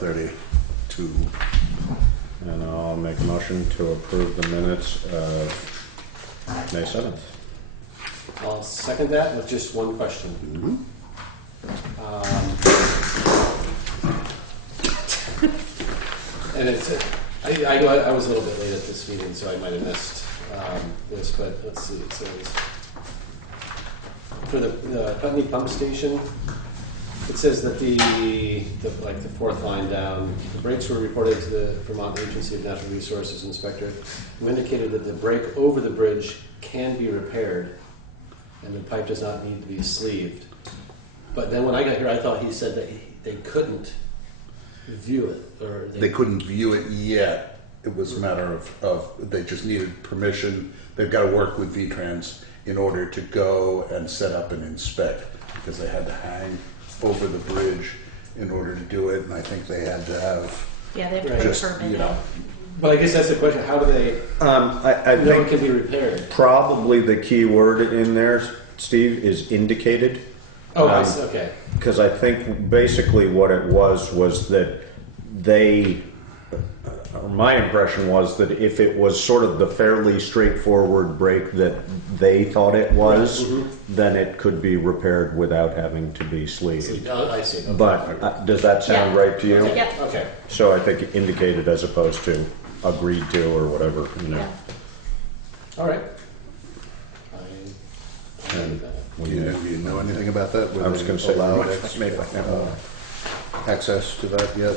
5:32. And I'll make a motion to approve the minutes of May 7th. I'll second that with just one question. And it's, I was a little bit late at this meeting, so I might have missed this, but let's see. It says for the Putney pump station, it says that the fourth line down, the breaks were reported to the Vermont Agency of Natural Resources Inspector, who indicated that the break over the bridge can be repaired, and the pipe does not need to be sleeved. But then when I got here, I thought he said that they couldn't view it, or They couldn't view it yet. It was a matter of they just needed permission. They've got to work with VTrans in order to go and set up and inspect, because they had to hang over the bridge in order to do it, and I think they had to have they have to just, permit you know. But I guess that's the question. How do they I know think it can be repaired? probably the key word in there, Steve, is indicated. Oh, okay. Because I think basically what it was that they, or my impression was that if it was sort of the fairly straightforward break that they thought it was, then it could be repaired without having to be sleeved. Oh, I see. Okay. But does that sound right to you? Yeah. Okay. So I think indicated as opposed to agreed to or whatever, you know. Yeah. All right. And Do you know anything about that? I was going to say, allowed maybe access to that yet?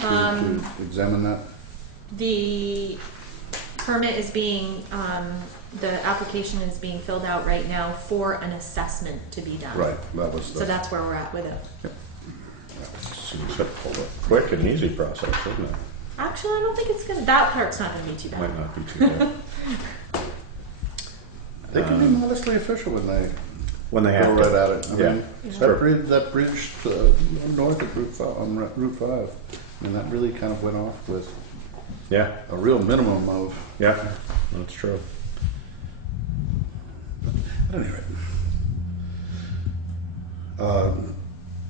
To examine that? The permit is being, the application is being filled out right now for an assessment to be done. Right, that was So that's where we're at with it. Seems a quick and easy process, isn't it? Actually, I don't think it's gonna, that part's not gonna be too bad. Might not be too bad. They can be modestly official when they When they go have right to. at it. I mean, Yeah. that bridge north of Route 5, I mean, that really kind of went off with Yeah, a real minimum of, yeah, that's true. at any rate.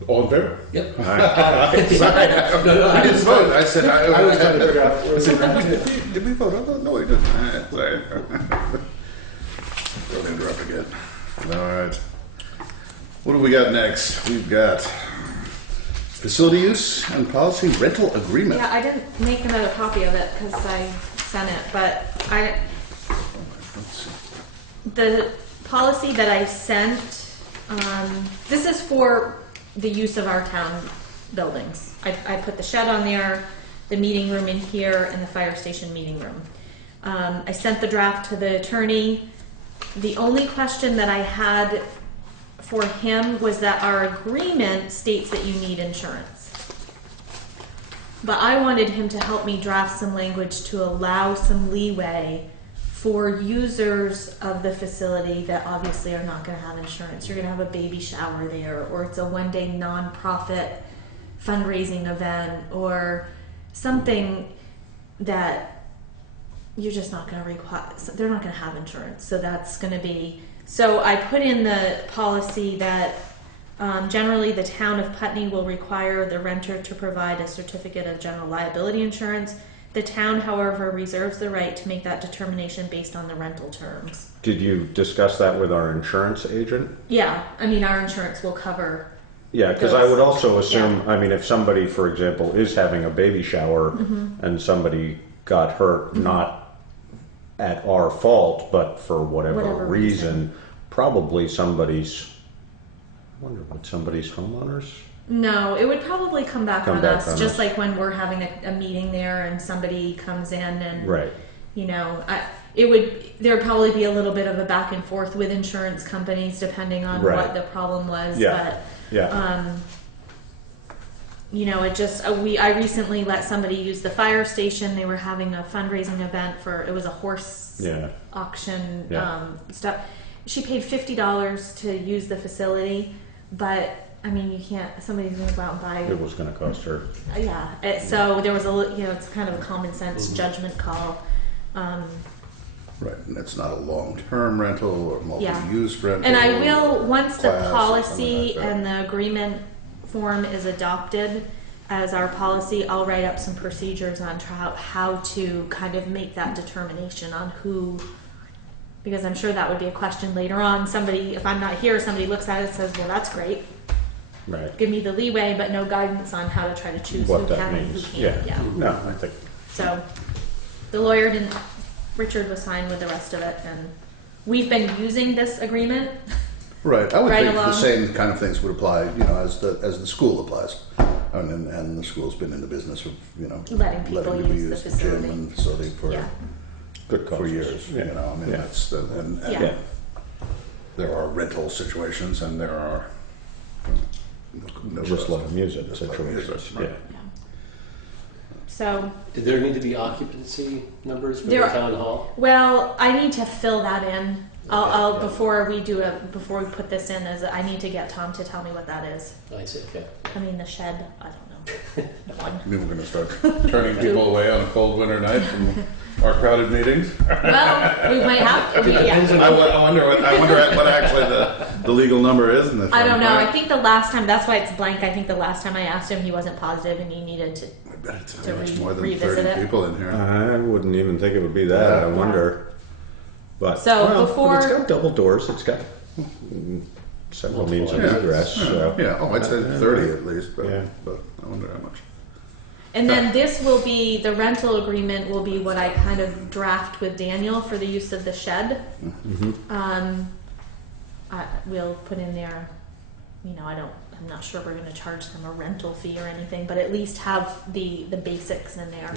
All in favor? Yep. Sorry, I didn't vote. I said, I was trying to figure out where did we vote? Oh, no, we didn't. Sorry. Don't interrupt again. All right. What do we got next? We've got facility use and policy rental agreement. Yeah, I didn't make another copy of it because I sent it, but Let's see. the policy that I sent, this is for the use of our town buildings. I put the shed on there, the meeting room in here, and the fire station meeting room. I sent the draft to the attorney. The only question that I had for him was that our agreement states that you need insurance. But I wanted him to help me draft some language to allow some leeway for users of the facility that obviously are not going to have insurance. You're going to have a baby shower there, or it's a one-day nonprofit fundraising event, or something that you're just not going to require. They're not going to have insurance, so that's going to be. So I put in the policy that generally the town of Putney will require the renter to provide a certificate of general liability insurance. The town, however, reserves the right to make that determination based on the rental terms. Did you discuss that with our insurance agent? Yeah, I mean, our insurance will cover. Yeah, because I would also assume, I mean, if somebody, for example, is having a baby shower and somebody got hurt, not at our fault, but for whatever reason, probably somebody's, I wonder what somebody's homeowners? No, it would probably come back on us, just like when we're having a meeting there and somebody comes in and, right. You know, there would probably be a little bit of a back and forth with insurance companies depending on what the problem was. Yeah. But, you know, I recently let somebody use the fire station. They were having a fundraising event it was a horse auction stuff. She paid $50 to use the facility, but I mean, you can't. Somebody's going to go out and buy. It was going to cost her. So there was it's kind of a common sense judgment call. Right, and it's not a long-term rental or multi-use rental. And I will, once the policy like and the agreement form is adopted, as our policy, I'll write up some procedures on how to kind of make that determination on who, because I'm sure that would be a question later on. Somebody, if I'm not here, somebody looks at it and says, well, that's great. Right. Give me the leeway, but no guidance on how to try to choose who What that can and means. who can't. Yeah. No, I think. So the lawyer didn't, Richard was fine with the rest of it, and we've been using this agreement. Right, I would Right think the along. same kind of things would apply, you know, as the school applies. And the school's been in the business of, you know, Letting people use the the gym facility. and facility Yeah. Good for causes. years, Yeah. you know, I mean, Yeah. that's, and Yeah. there are rental situations and there are, no Just rest. let them use it. Just let them use it, situations. right. Yeah. So, Did there need to be occupancy numbers for the There- town hall? well, I need to fill that in. I'll Okay, yeah. before we put this in, I need to get Tom to tell me what that is. I see, okay. I mean, the shed, I don't know. One. I mean, we're gonna start turning people away on a cold winter night from our crowded meetings. Well, we might have, yeah. I wonder what actually the legal number is in this. I don't one, know. right? I think the last time, that's why it's blank. I think the last time I asked him, he wasn't positive and he needed to. I bet it's to not much more than revisit 30 it. people in here. I wouldn't even think it would be that. I Yeah. wonder. But So well, before- but it's got double doors. It's got several means of Yeah. egress. So. Yeah, oh, I'd say 30 at least, but, Yeah. but I wonder how much. And then this will be, the rental agreement will be what I kind of draft with Daniel for the use of the shed. We'll put in there, you know, I'm not sure we're gonna charge them a rental fee or anything, but at least have the basics in there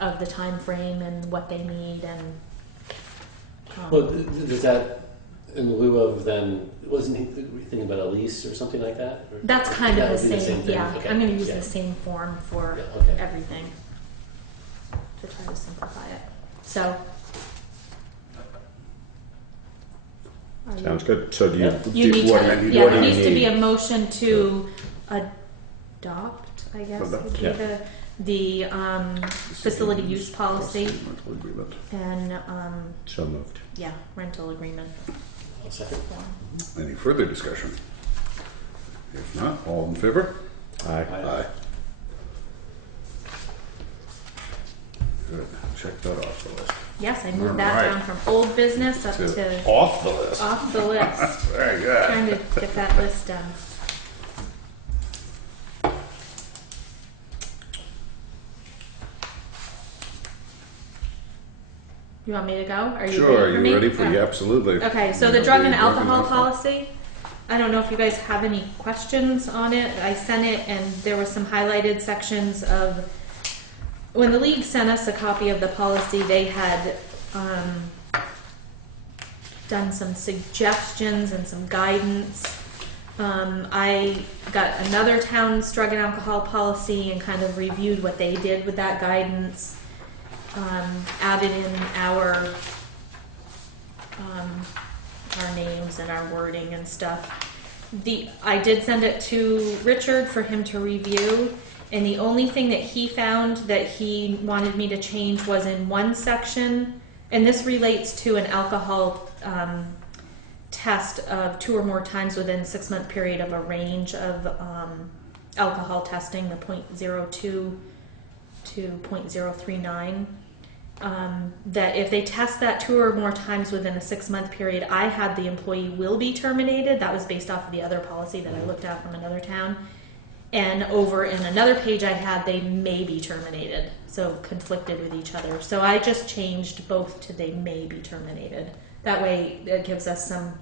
of the time frame and what they need and. Well, does that, in lieu of then, wasn't he thinking about a lease or something like that? Or- That's kind That of the would be same, thing? yeah. Okay. I'm gonna use Yeah. the same form for Yeah, okay. everything to try to simplify it. So. Are you- Sounds good. So do you? Yeah. You need what to, do you- yeah, what there do you needs to be need? a motion to adopt, I guess, Adopt. would be Yeah. the facility use policy Rental agreement. and, So moved. yeah, rental agreement. I'll second. Any further discussion? If not, all in favor? Aye. Aye. Good, check that off the list. Yes, I moved All that right. down from old business up to Off the list. off the list. Very good. Trying to get that list done. You want me to go? Are you Sure, ready for you me? ready for, Oh. yeah, absolutely. Okay, so the Yeah, drug and the alcohol policy, I don't know if you guys have any questions on it. I sent it and there were some highlighted sections of, when the league sent us a copy of the policy, they had done some suggestions and some guidance. I got another town's drug and alcohol policy and kind of reviewed what they did with that guidance. Added in our names and our wording and stuff. I did send it to Richard for him to review, and the only thing that he found that he wanted me to change was in one section, and this relates to an alcohol test of 2 or more times within a 6-month period of a range of alcohol testing, the 0.02 to 0.039. That if they test that 2 or more times within a 6-month period, I had the employee will be terminated. That was based off of the other policy that I looked at from another town. And over in another page I had, they may be terminated. So conflicted with each other. So I just changed both to they may be terminated. That way it gives us some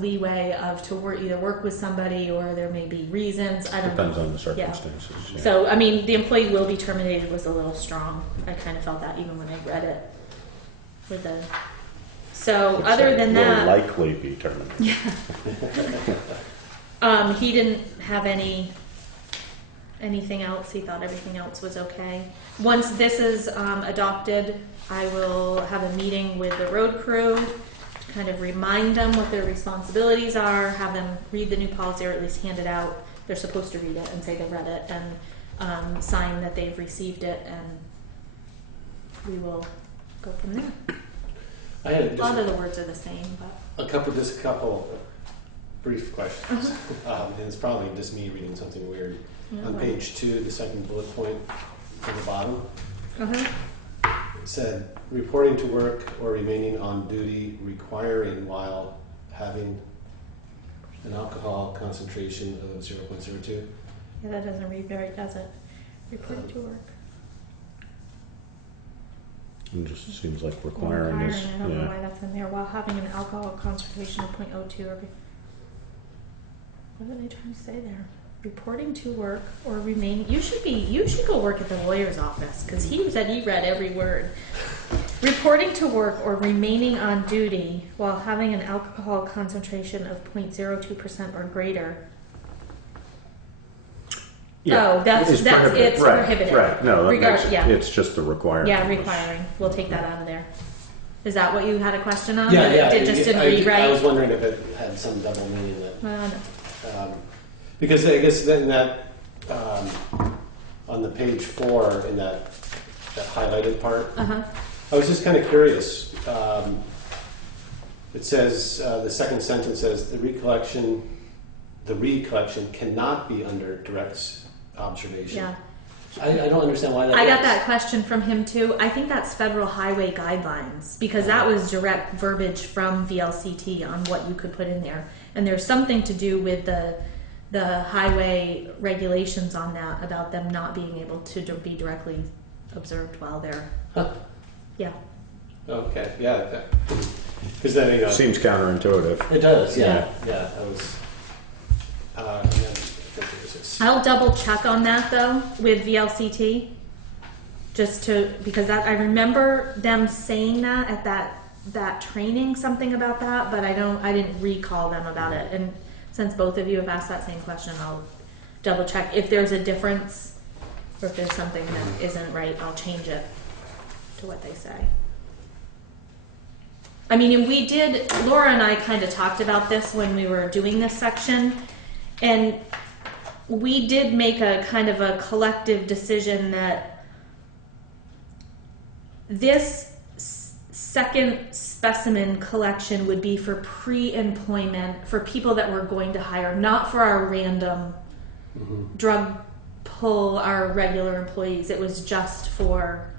leeway of either work with somebody or there may be reasons. I don't Depends know. on the circumstances. Yeah. So, I mean, the employee will be terminated was a little strong. I kind of felt that even when I read it. So, It's other like, than will that, likely be terminated. he didn't have anything else. He thought everything else was okay. Once this is adopted, I will have a meeting with the road crew to kind of remind them what their responsibilities are, have them read the new policy or at least hand it out. They're supposed to read it and say they read it and sign that they've received it, and we will go from there. I had A lot of the words are the same, but just a couple brief questions. And it's probably just me reading something weird. Yeah, On well. page 2, the second bullet point at the bottom, Uh-huh. it said, reporting to work or remaining on duty requiring while having an alcohol concentration of 0.02. Yeah, that doesn't read right, does it? Reporting to work. It just seems like requiring is, I don't know why yeah. that's in there. While having an alcohol concentration of 0.02 or what are they trying to say there? Reporting to work or remaining. You should go work at the lawyer's office because he said he read every word. Reporting to work or remaining on duty while having an alcohol concentration of 0.02% or greater. Yeah, Oh, that's it's it's right, prohibited. Right, no, that Regard- makes it, yeah. it's just the requirement. Yeah, requiring. We'll take that out of there. Is that what you had a question on? Yeah, That yeah. It just didn't I read right? I was wondering if it had some double meaning that. No. Because I guess then that, on the page 4 in that highlighted part, Uh-huh. I was just kind of curious. It says, the second sentence says, the recollection cannot be under direct observation. Yeah. I don't understand why that I got is. that question from him too. I think that's federal highway guidelines because that was direct verbiage from VLCT on what you could put in there. And there's something to do with the highway regulations on that about them not being able to be directly observed while they're, Huh. yeah. Okay, yeah. Because then, you know. Seems counterintuitive. It does, yeah. Yeah, I was. And then I think there was this. I'll double check on that though with VLCT, just to because that I remember them saying that at that training something about that, but I didn't recall them about it. And since both of you have asked that same question, I'll double check if there's a difference or if there's something that isn't right. I'll change it to what they say. I mean, and we did. Laura and I kind of talked about this when we were doing this section, and we did make a kind of a collective decision that this second specimen collection would be for pre-employment, for people that we're going to hire, not for our random drug pull, our regular employees. It was just for,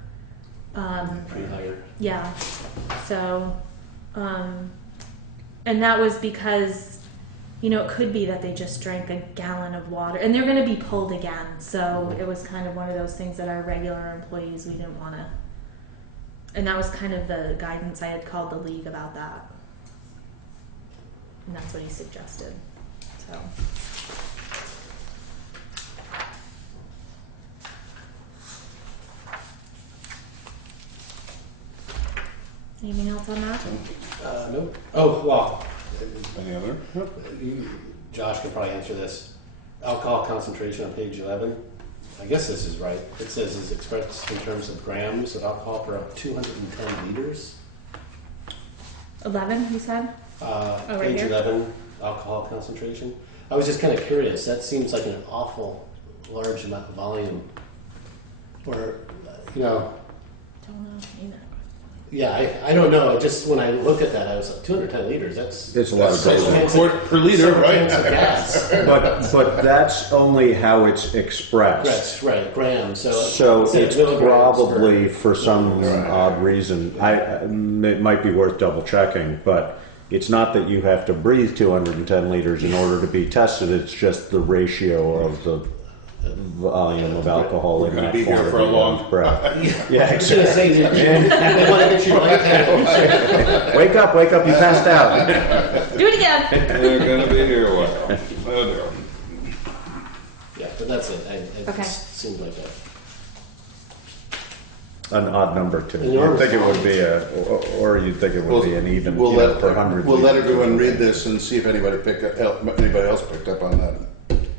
Pre-hire. yeah. So, and that was because, you know, it could be that they just drank a gallon of water and they're going to be pulled again. So it was kind of one of those things that our regular employees, we didn't want to. And that was kind of the guidance I had called the league about that. And that's what he suggested. So. Anything else on that? Nope. Oh, well. Any other? Josh can probably answer this. Alcohol concentration on page 11. I guess this is right. It says is expressed in terms of grams of alcohol per 210 liters. 11, you said? Page right here? 11, alcohol concentration. I was just kind of curious. That seems like an awful large amount of volume. Or, you know, Don't know either. yeah, I don't know. Just when I looked at that, I was like, 210 liters. That's It's a lot of That's data. per liter, several right? cans of gas. But that's only how it's expressed. That's right, grams. So instead of it's milligrams probably, per- for some odd reason, it might be worth double checking, but it's not that you have to breathe 210 liters in order to be tested, it's just the ratio of the volume of alcohol in We're gonna that be here quantity for a long- of breath. Yeah, I was going to say, they want to get you lightheaded. Wake up, you passed out. Do it again! They're gonna be here a while. Oh, dear. Yeah, but that's it. It Okay. seemed like that. An odd number too. You'd Enormous think it would be or you'd think it would be an even We'll you know, let per 100. we'll let liters. everyone read this and see if anybody else picked up on that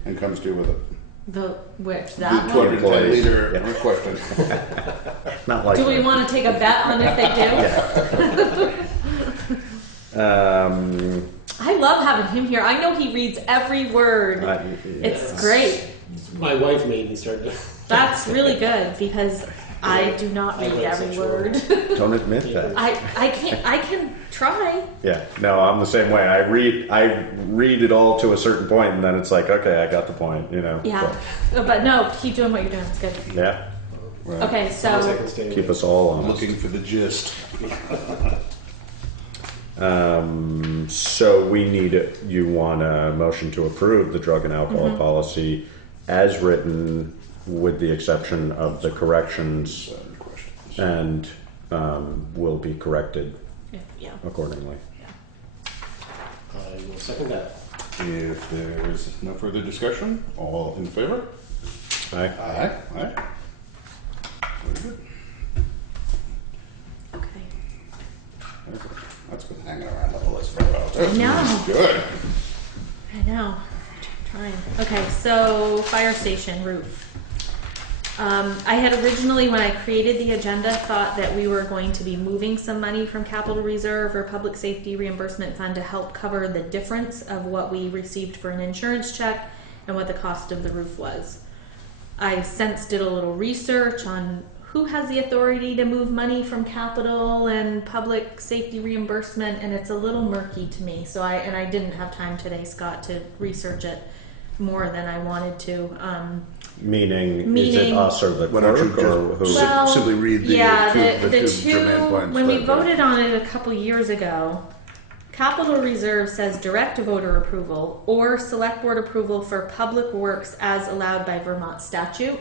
and comes through with it. Which, The that one? 210 liter Yeah. question. Not like Do we want to take a bet on if they do? I love having him here. I know he reads every word. It's great. My wife made me start. That's really good because I do not I read read every sexual. word. Don't admit that. I can try. Yeah, no, I'm the same way. I read it all to a certain point, and then it's like, okay, I got the point, you know. Yeah, but no, keep doing what you're doing. It's good. But, yeah, Right. Okay, As long as I so can stay keep awake. us all honest. Looking for the gist. So we need, you want a motion to approve the drug and alcohol policy as written, with the exception of the corrections, Questions. and will be corrected yeah. accordingly. I will second that. If there's no further discussion, all in favor? Aye. Aye. Aye. Very good. Okay. Very good. That's been hanging around on the list for a while too. I know. Good. I know. Trying. Okay, so fire station roof. I had originally, when I created the agenda, thought that we were going to be moving some money from capital reserve or public safety reimbursement fund to help cover the difference of what we received for an insurance check and what the cost of the roof was. I since did a little research on who has the authority to move money from capital and public safety reimbursement, and it's a little murky to me. So I didn't have time today, Scott, to research it more than I wanted to. Meaning, is it Meaning- us or the Why don't you clerk, or who? just Well, simply read the yeah, two the germane two, points when we that- voted on it a couple years ago, capital reserve says direct voter approval or select board approval for public works as allowed by Vermont statute.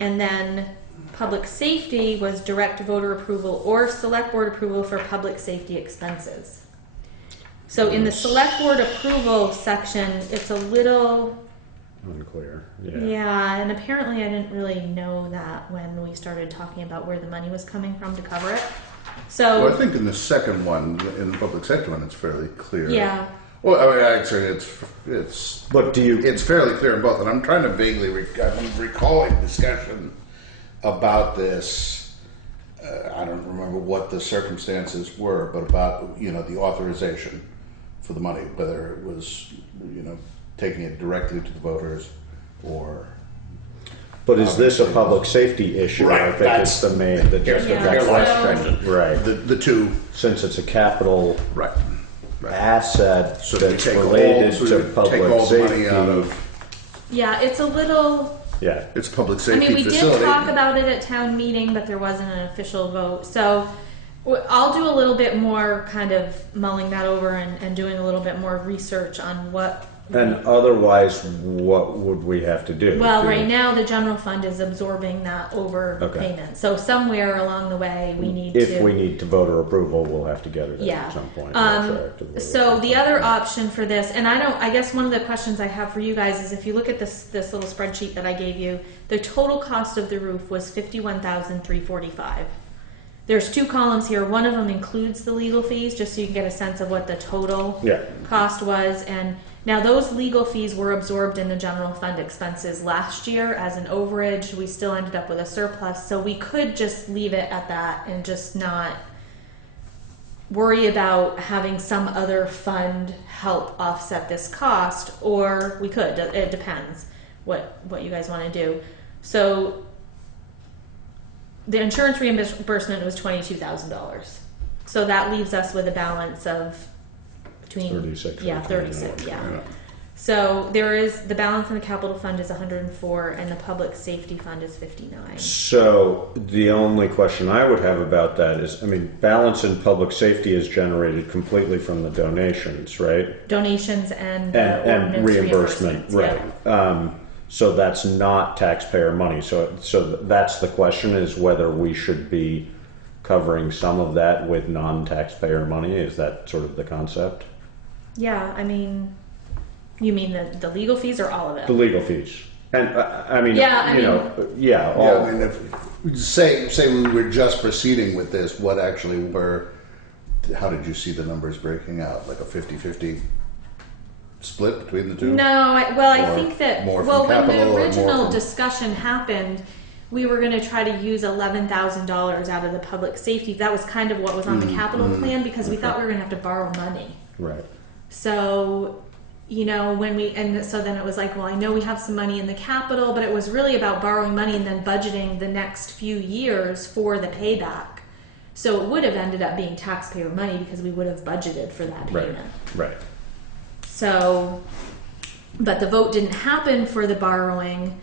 And then public safety was direct voter approval or select board approval for public safety expenses. So in the select board approval section, it's a little, Unclear, yeah, and apparently I didn't really know that when we started talking about where the money was coming from to cover it. So, Well, I think in the second one, in the public sector one, it's fairly clear. yeah, Well, I mean, I'd say it's But do you, it's fairly clear in both, and I'm trying to vaguely I'm recalling discussion about this. I don't remember what the circumstances were, but about the authorization for the money, whether it was taking it directly to the voters or. but is this a public safety issue? Right, I think that's- it's the main, the Here's Yeah, that's so- last question. Right, The two, since it's a capital right. asset So we that's take related so we to take public all the safety. money out of yeah, it's a little, Yeah, it's public I safety mean, we facility. did talk about it at town meeting, but there wasn't an official vote. So I'll do a little bit more kind of mulling that over and doing a little bit more research on what. and otherwise, what would we have to do? Well, To- right now the general fund is absorbing that Okay. overpayment. So somewhere along the way we need If to. we need to voter approval, we'll have to get it Yeah. at some point. retroactively. So the other option for this, and I guess one of the questions I have for you guys is if you look at this little spreadsheet that I gave you, the total cost of the roof was $51,345. There's two columns here. One of them includes the legal fees, just so you can get a sense of what the total Yeah. cost was. And now those legal fees were absorbed in the general fund expenses last year as an overage. We still ended up with a surplus, so we could just leave it at that and just not worry about having some other fund help offset this cost, or we could. It depends what you guys want to do. So the insurance reimbursement was $22,000. So that leaves us with a balance of between 36, yeah, or 36, 29, yeah. Yeah. So there is the balance in the capital fund is 104, and the public safety fund is 59. So the only question I would have about that is, I mean, balance in public safety is generated completely from the donations, right? Donations and And ordinance reimbursement, reimbursements, right? So that's not taxpayer money. So that's the question: is whether we should be covering some of that with non-taxpayer money. Is that sort of the concept? Yeah, I mean, you mean the legal fees or all of The it? legal fees, and I mean, Yeah, I you mean- know, yeah, all, Yeah, I mean, if say we were just proceeding with this, what actually were? How did you see the numbers breaking out? Like a 50-50 split between the two? No, I Or think that more from well, when capital or the more original from- discussion happened, we were going to try to use $11,000 out of the public safety. That was kind of what was on the capital plan because we thought we were going to have to borrow money. right. So you know, so then it was like, well, I know we have some money in the capital, but it was really about borrowing money and then budgeting the next few years for the payback. So it would have ended up being taxpayer money because we would have budgeted for that Right. payment. Right. So, but the vote didn't happen for the borrowing,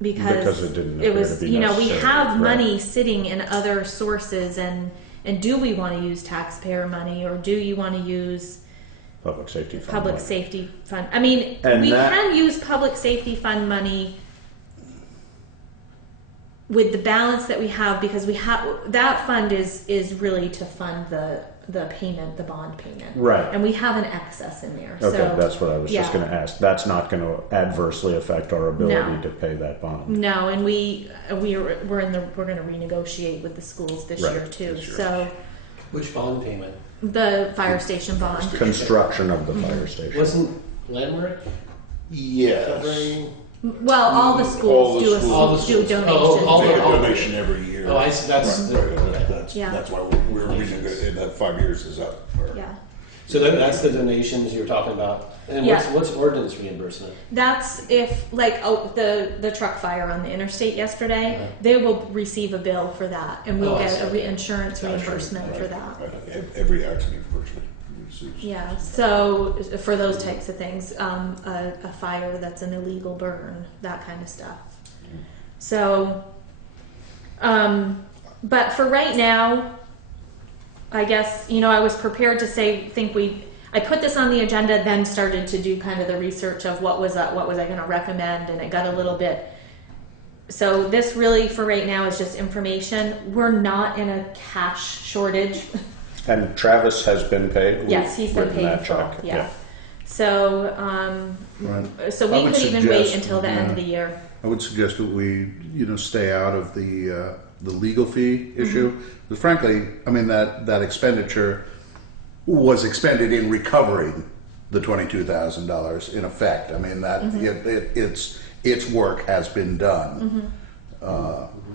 because it didn't it appear was, to be you know, we necessary. have Right. money sitting in other sources, and do we want to use taxpayer money, or do you want to use Public safety fund. public money. safety fund? I mean, And we that- can use public safety fund money with the balance that we have, because we have, that fund is really to fund the payment, the bond payment. Right. And we have an excess in there. Okay, So, that's what I was just yeah. going to ask. That's not going to adversely affect our ability No. to pay that bond. No, and we're going to renegotiate with the schools this Right, year too. this year. So Which bond payment? the fire station bond. Construction of the Mm-hmm. fire station. Wasn't Landmark Yes. covering? Well, all the schools do All the do schools. donations. All They get a the- donation every year. Oh, I see, that's, Right, right, okay. that's, Yeah. that's why we're renegotiating, that 5 years is up. Or- Yeah. So that's the donations you were talking about. And Yeah. what's ordinance reimbursement? That's if, like, the truck fire on the interstate yesterday, Uh-huh. they will receive a bill for that, and we'll Oh, I get see. a insurance Gotcha. reimbursement for Right, that. right. Every accident virtually receives. Yeah, so for those types of things, a fire that's an illegal burn, that kind of stuff. So, but for right now, I guess, you know, I was prepared to say, I put this on the agenda, then started to do kind of the research of what was I going to recommend, and it got a little bit. So this really, for right now, is just information. We're not in a cash shortage. And Travis has been paid? We've Yes, he's been written paid in that full. check. Yeah. So, Right. so I we would could even wait suggest, until the end of the yeah. year. I would suggest that we, stay out of the legal fee Mm-hmm. issue. Because frankly, I mean, that expenditure was expended in recovering the $22,000 in effect. I mean, that Mm-hmm. its work has been done.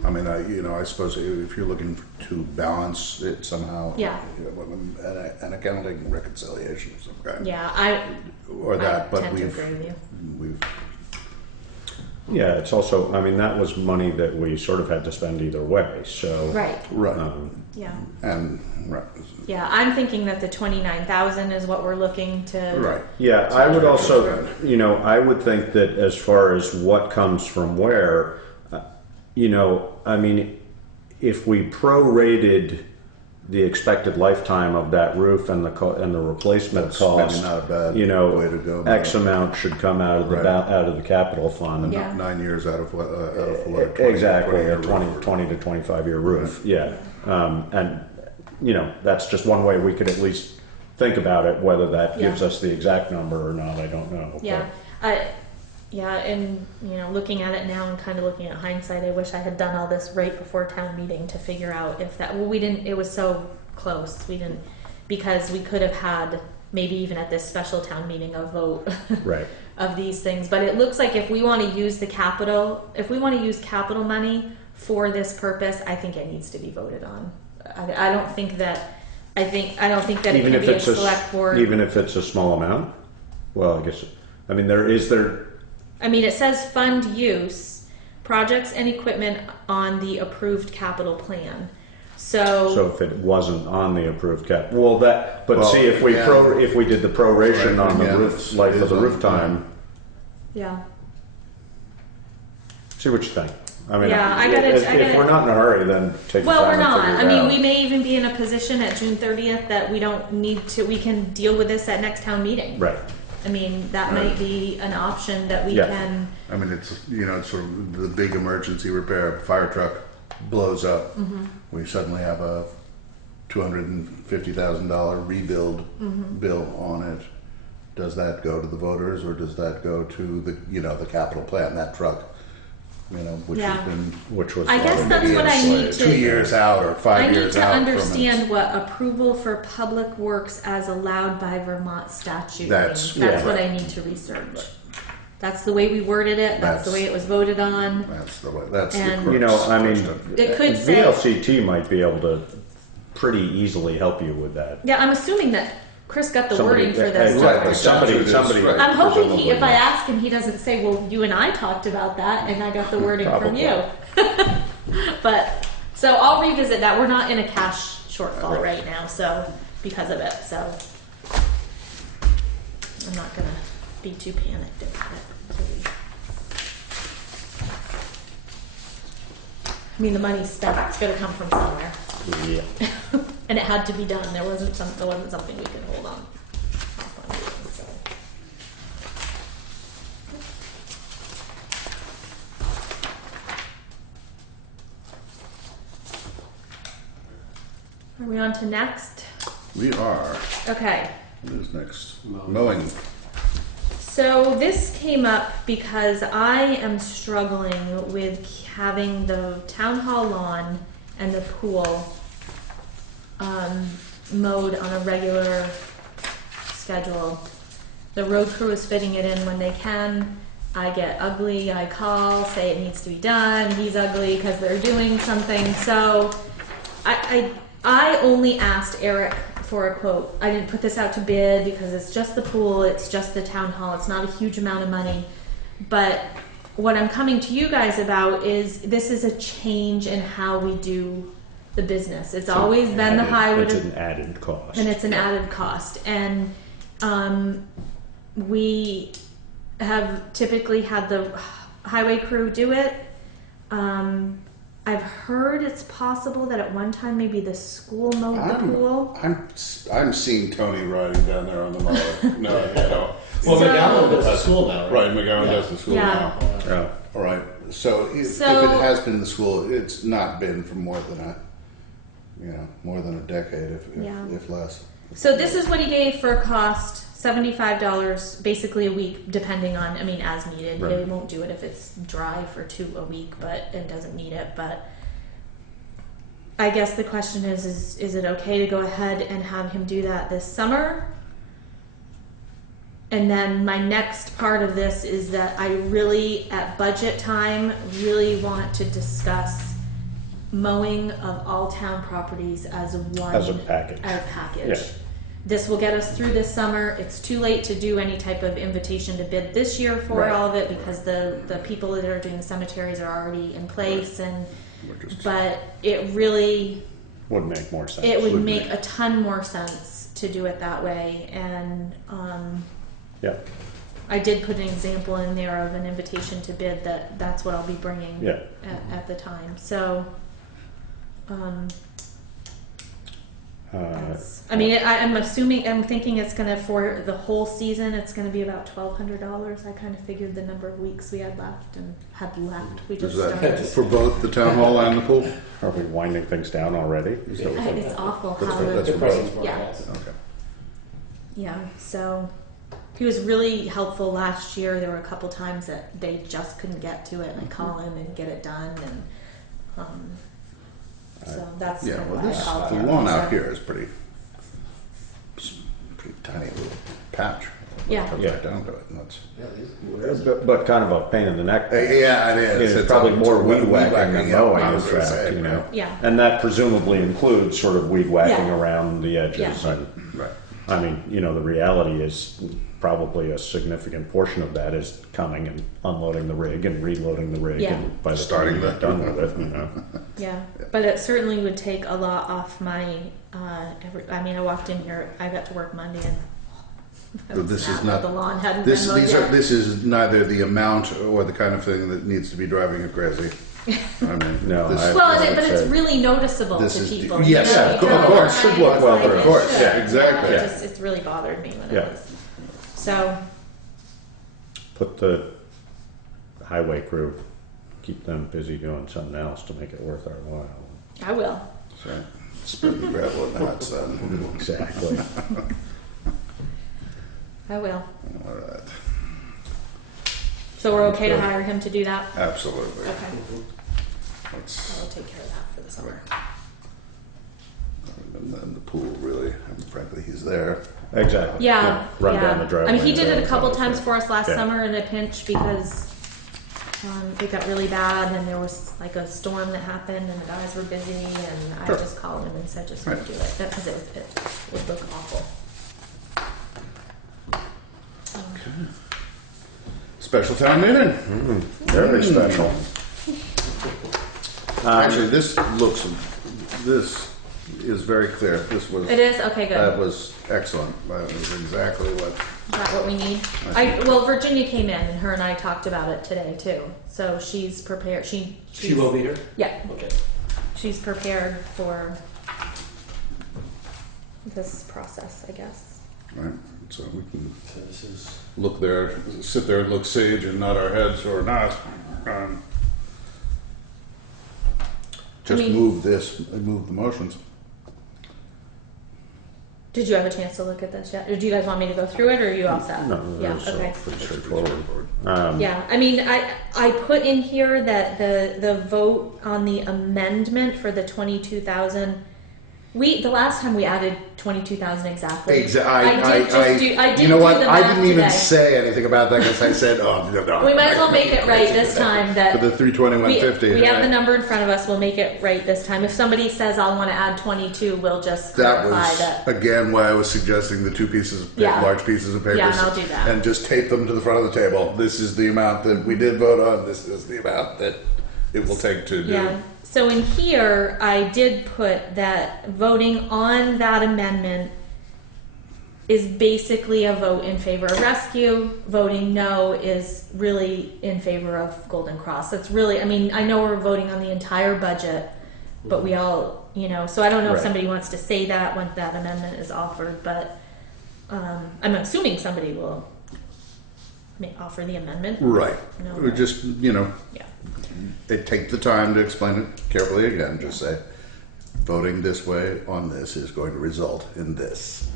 I mean, I suppose if you're looking to balance it somehow, Yeah. an accounting reconciliation of some kind, Yeah, or that. I But tend to agree with you. we've Yeah, it's also, I mean, that was money that we sort of had to spend either way, so. Right. right Yeah. and right. Yeah, I'm thinking that the 29,000 is what we're looking to. Right. Yeah, I would also, I would think that as far as what comes from where, I mean, if we prorated the expected lifetime of that roof and the replacement That's cost, maybe not a bad way to go. X amount should come out of the Right. out of the capital fund. Yeah. 9 years out of what? 20, Exactly, 20 a 20 to 25 year roof. Yeah, and that's just one way we could at least think about it. Whether that Yeah. gives us the exact number or not, I don't know. Yeah. And looking at it now and kind of looking at hindsight, I wish I had done all this right before town meeting to figure out if that. Well, we didn't. It was so close. We didn't, because we could have had maybe even at this special town meeting a vote Right. of these things. But it looks like if we want to use capital money for this purpose, I think it needs to be voted on. I don't think that. I don't think that Even it if can be it's a select board. even if it's a small amount. Well, I guess. I mean, there. I mean, it says fund use projects and equipment on the approved capital plan. So if it wasn't on the approved cap, but Well, see if we again- if we did the proration Right, on the again, roof it's- life it of the is roof on- time. Yeah. See what you think. I mean, Yeah, I if gotta- we're not in a hurry, then take Well, your we're time not. and I figure it mean, out. we may even be in a position at June 30th that we don't need to. We can deal with this at next town meeting. Right. I mean, that Right. might be an option that we Yeah. can. I mean, it's it's sort of the big emergency repair. Fire truck blows up. Mm-hmm. We suddenly have a $250,000 rebuild Mm-hmm. bill on it. Does that go to the voters, or does that go to the capital plan? That truck, which Yeah. has been Which was I guess probably that's maybe what I it's need like to. 2 years out or 5 I need years to out. understand what approval for public works as allowed by Vermont statute That's- means. That's yeah. what I need to research. That's the way we worded it. That's the way it was voted on. That's the way. That's And- the You know, I mean, It could say- VLCT might be able to pretty easily help you with that. Yeah, I'm assuming that Chris got the wording for this. Right, the somebody, statute is somebody. right. I'm hoping presumably if I knows. ask him, he doesn't say, well, you and I talked about that, and I got the wording from Probably. you. But, so I'll revisit that. We're not in a cash shortfall Right. right now, so, because of it, so. I'm not gonna be too panicked about it. I mean, the money's spent, it's gonna come from somewhere. Yeah. And it had to be done. There wasn't something we could hold on. off on doing, so. Are we on to next? We are. Okay. What is next? Mowing. Mowing. So this came up because I am struggling with having the town hall lawn and the pool mowed on a regular schedule. The road crew is fitting it in when they can. I get ugly, I call, say it needs to be done. He's ugly because they're doing something. So I only asked Eric for a quote. I didn't put this out to bid because it's just the pool, it's just the town hall, it's not a huge amount of money. But what I'm coming to you guys about is this is a change in how we do the business. It's always been the highway. It's an added cost. And it's an added cost. And we have typically had the highway crew do it. I've heard it's possible that at one time maybe the school mowed the pool. I'm seeing Tony riding down there on the mower. No, you know. Well, So- McGowan does the school now, right? Right, McGowan Yeah. does the school Yeah. now. Yeah. All right. So if So- it has been the school, it's not been for more than a decade, Yeah. if less. So this is what he gave for a cost, $75 basically a week, depending on, I mean, as needed. They Right. won't do it if it's dry for a week, but it doesn't need it. But I guess the question is it okay to go ahead and have him do that this summer? And then my next part of this is that I really, at budget time, really want to discuss mowing of all town properties as one. As a package. As a package. Yeah. This will get us through this summer. It's too late to do any type of invitation to bid this year for Right. all of it because the people that are doing the cemeteries are already in place and, but it really, Would make more sense. it would Would make make. a ton more sense to do it that way. And, Yeah. I did put an example in there of an invitation to bid that's what I'll be bringing Yeah. at the time. So, I mean, I'm thinking it's gonna, for the whole season, it's gonna be about $1,200. I kind of figured the number of weeks we had left. We Is just that started. for both the town hall and the pool? Are we winding things down already? It's awful how that's the, what Presence yeah. forecast. Okay. Yeah, so he was really helpful last year. There were a couple times that they just couldn't get to it, and I call him and get it done, and so that's Yeah, kind of well, why I this, called the him. lawn So- out here is pretty tiny little patch. Yeah. Comes Yeah. right down to it, and that's. Yeah, these- But kind of a pain in the neck. Yeah, it is. It's probably more a weed whacking than yeah, mowing, I in was gonna fact, say, you know. Yeah. And that presumably includes sort of weed whacking Yeah. around the edges. Yeah. And, Right. I mean, you know, the reality is probably a significant portion of that is coming and unloading the rig and reloading the rig. Yeah. And by the Starting time you the- get done with it, you know. Yeah, but it certainly would take a lot off my. I walked in here. I got to work Monday, and But this is snap, not the lawn hadn't This been mowed these yet. are this is neither the amount or the kind of thing that needs to be driving you crazy. I mean, No, this, I- Well, would but it's say- really noticeable This to is- people. yes, you know, of you drive course, by, should look it's well like for it of course, should. yeah, exactly. Yeah, it's really bothered me when Yeah. it was. So, Put the highway crew, keep them busy doing something else to make it worth our while. I will. So, spread the gravel in the hot sun. Exactly. I will. All right, So we're okay to hire him to do that? absolutely. Okay. I Let's, will take care of that for the summer. and then the pool, really. And frankly, he's there. Exactly. Yeah, Run yeah. down the driveway. I mean, he did and it a couple go. times for us last Yeah. summer in a pinch because it got really bad and there was like a storm that happened and the guys were busy and I Sure. just called him and said just Right. don't do it because it would look awful. Special town meeting. Very special. Actually, this is very clear. This was. It is? Okay, good. That was excellent. That was exactly what. Is that what we need? Well, Virginia came in and her and I talked about it today too. So she's prepared. She will be here? Yeah. Okay. She's prepared for this process, I guess. Right. So we can So this is. sit there and look sage and nod our heads or not. Just move the motions. Did you have a chance to look at this yet? Or do you guys want me to go through it, or are you all set? No, Yeah. that's Okay. pretty straightforward. Yeah. I mean, I put in here that the vote on the amendment for the 22,000. The last time we added 22,000 exactly. Exactly. I did you know do what? the I math didn't even today. say anything about that because I said, "Oh, no." We might as well make it right this time. That For the 32150. we have the number in front of us. We'll make it right this time. If somebody says I'll want to add 22, we'll just That clarify was that. again why I was suggesting the two pieces, large pieces of paper, Yeah, and I'll do that. and just tape them to the front of the table. This is the amount that we did vote on. This is the amount that it will take to do. Yeah. So in here, I did put that voting on that amendment is basically a vote in favor of rescue. Voting no is really in favor of Golden Cross. That's really, I mean, I know we're voting on the entire budget, but we all, so I don't know if Right. somebody wants to say that when that amendment is offered, but I'm assuming somebody will offer the amendment. Right. No, We but- just Yeah. take the time to explain it carefully again. Just say, voting this way on this is going to result in this.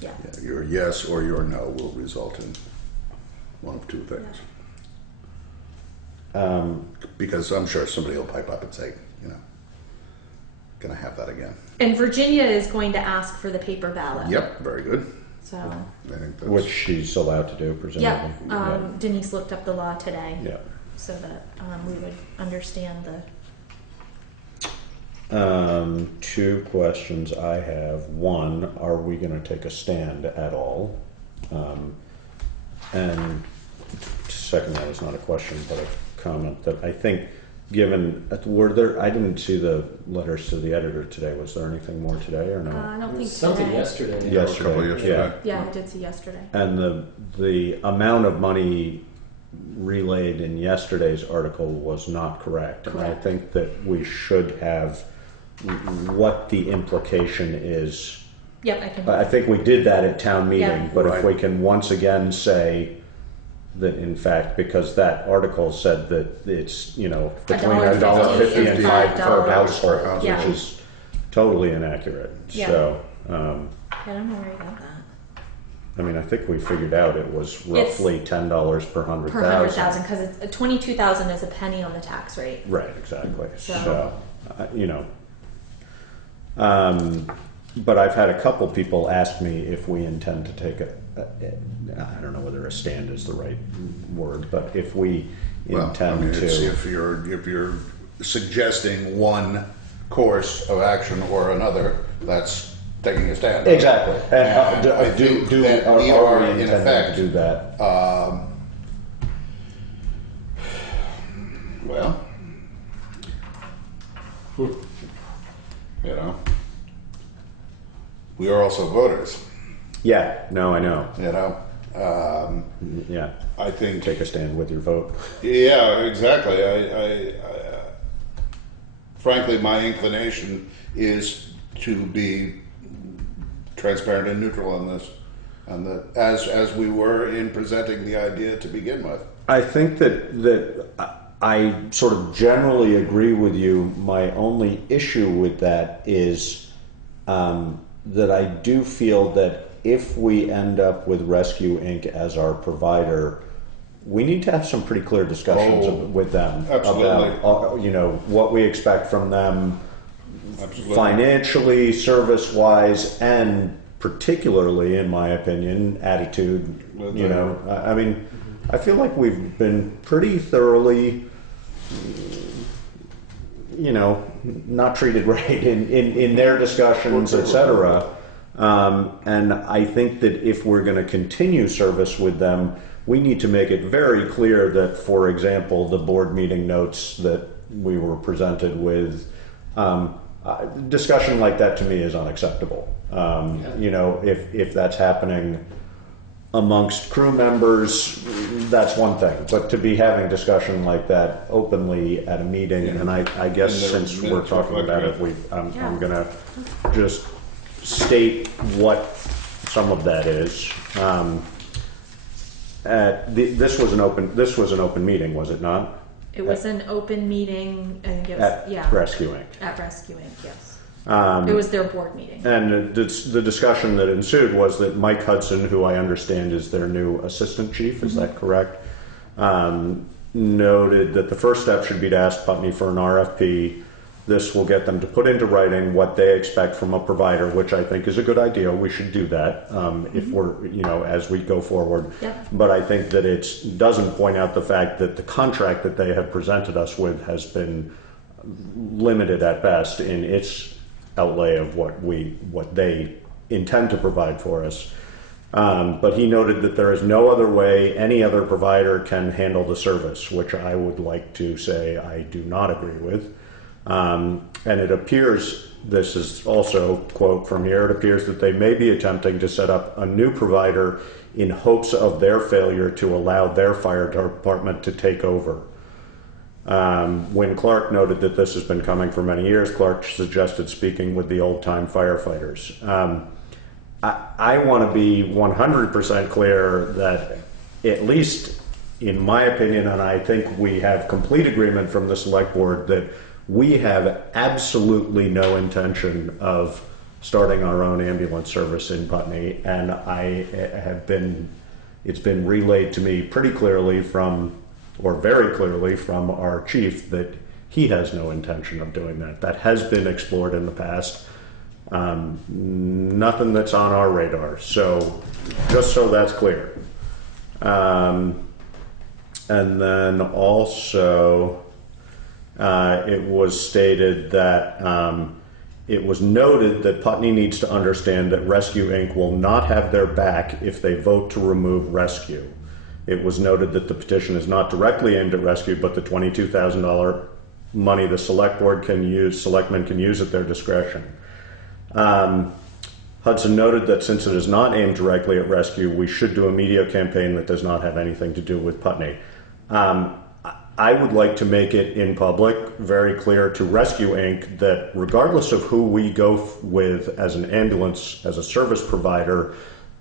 Yeah. Yeah, your yes or your no will result in one of two things. Because I'm sure somebody will pipe up and say, can I have that again? And Virginia is going to ask for the paper ballot. Yep, very good. So, I think that's, Which she's allowed to do, presumably. yeah, Denise looked up the law today, Yeah. so that we would understand the. Two questions I have. One, are we going to take a stand at all? And second, that is not a question, but a comment that I think, given, I didn't see the letters to the editor today. Was there anything more today or no? I don't think Something today. yesterday. Yes. a couple of yesterday. Yeah, I did see yesterday. And the amount of money relayed in yesterday's article was not correct. And I Correct. think that we should have what the implication is. Yep, I can. I think we did that at town meeting, Yeah. but if Right. we can once again say that in fact, because that article said that it's, between $1.50 and $5 per household, Yeah. which is totally inaccurate. Yeah. So, I don't know where you got that. I mean, I think we figured out it was roughly $10 per 100,000. Per 100,000, because 22,000 is a penny on the tax rate. Right, exactly. So- But I've had a couple people ask me if we intend to take I don't know whether a stand is the right word, but if we intend it's to. if you're suggesting one course of action or another, that's taking a stand. Exactly. And I think that we are are, we in intending effect, to do that? Well, we are also voters. Yeah, no, I know. Yeah, I think. take a stand with your vote. Yeah, exactly. I frankly, my inclination is to be transparent and neutral on this, and that as we were in presenting the idea to begin with. I think that I sort of generally agree with you. My only issue with that is that I do feel that if we end up with Rescue Inc. as our provider, we need to have some pretty clear discussions with them absolutely. about what we expect from them Absolutely. financially, service-wise, and particularly, in my opinion, attitude. I mean, I feel like we've been pretty thoroughly, not treated right in their discussions, etc. And I think that if we're going to continue service with them, we need to make it very clear that, for example, the board meeting notes that we were presented with, discussion like that to me is unacceptable. You know, if that's happening amongst crew members, that's one thing. But to be having discussion like that openly at a meeting, and I guess And since there- we're talking about it, I'm gonna just state what some of that is. This was an open meeting, was it not? It was an open meeting, I think it was, At Rescue Inc. At Rescue Inc., yes. It was their board meeting. And the discussion that ensued was that Mike Hudson, who I understand is their new assistant chief, is that correct? Noted that the first step should be to ask Putney for an RFP. This will get them to put into writing what they expect from a provider, which I think is a good idea. We should do that if we're, you know, as we go forward. Yep. But I think that it doesn't point out the fact that the contract that they have presented us with has been limited at best in its outlay of what they intend to provide for us. But he noted that there is no other way any other provider can handle the service, which I would like to say I do not agree with. And it appears, this is also quote from here, it appears that they may be attempting to set up a new provider in hopes of their failure to allow their fire department to take over. When Clark noted that this has been coming for many years, Clark suggested speaking with the old-time firefighters. I want to be 100% clear that, at least in my opinion, and I think we have complete agreement from the select board, that we have absolutely no intention of starting our own ambulance service in Putney, and it's been relayed to me pretty clearly very clearly from our chief that he has no intention of doing that. That has been explored in the past. Nothing that's on our radar. So just so that's clear. And then also it was stated that it was noted that Putney needs to understand that Rescue Inc. will not have their back if they vote to remove Rescue. It was noted that the petition is not directly aimed at Rescue, but the $22,000 money the selectmen can use at their discretion. Hudson noted that since it is not aimed directly at Rescue, we should do a media campaign that does not have anything to do with Putney. I would like to make it in public very clear to Rescue Inc. that regardless of who we go with as an ambulance, as a service provider,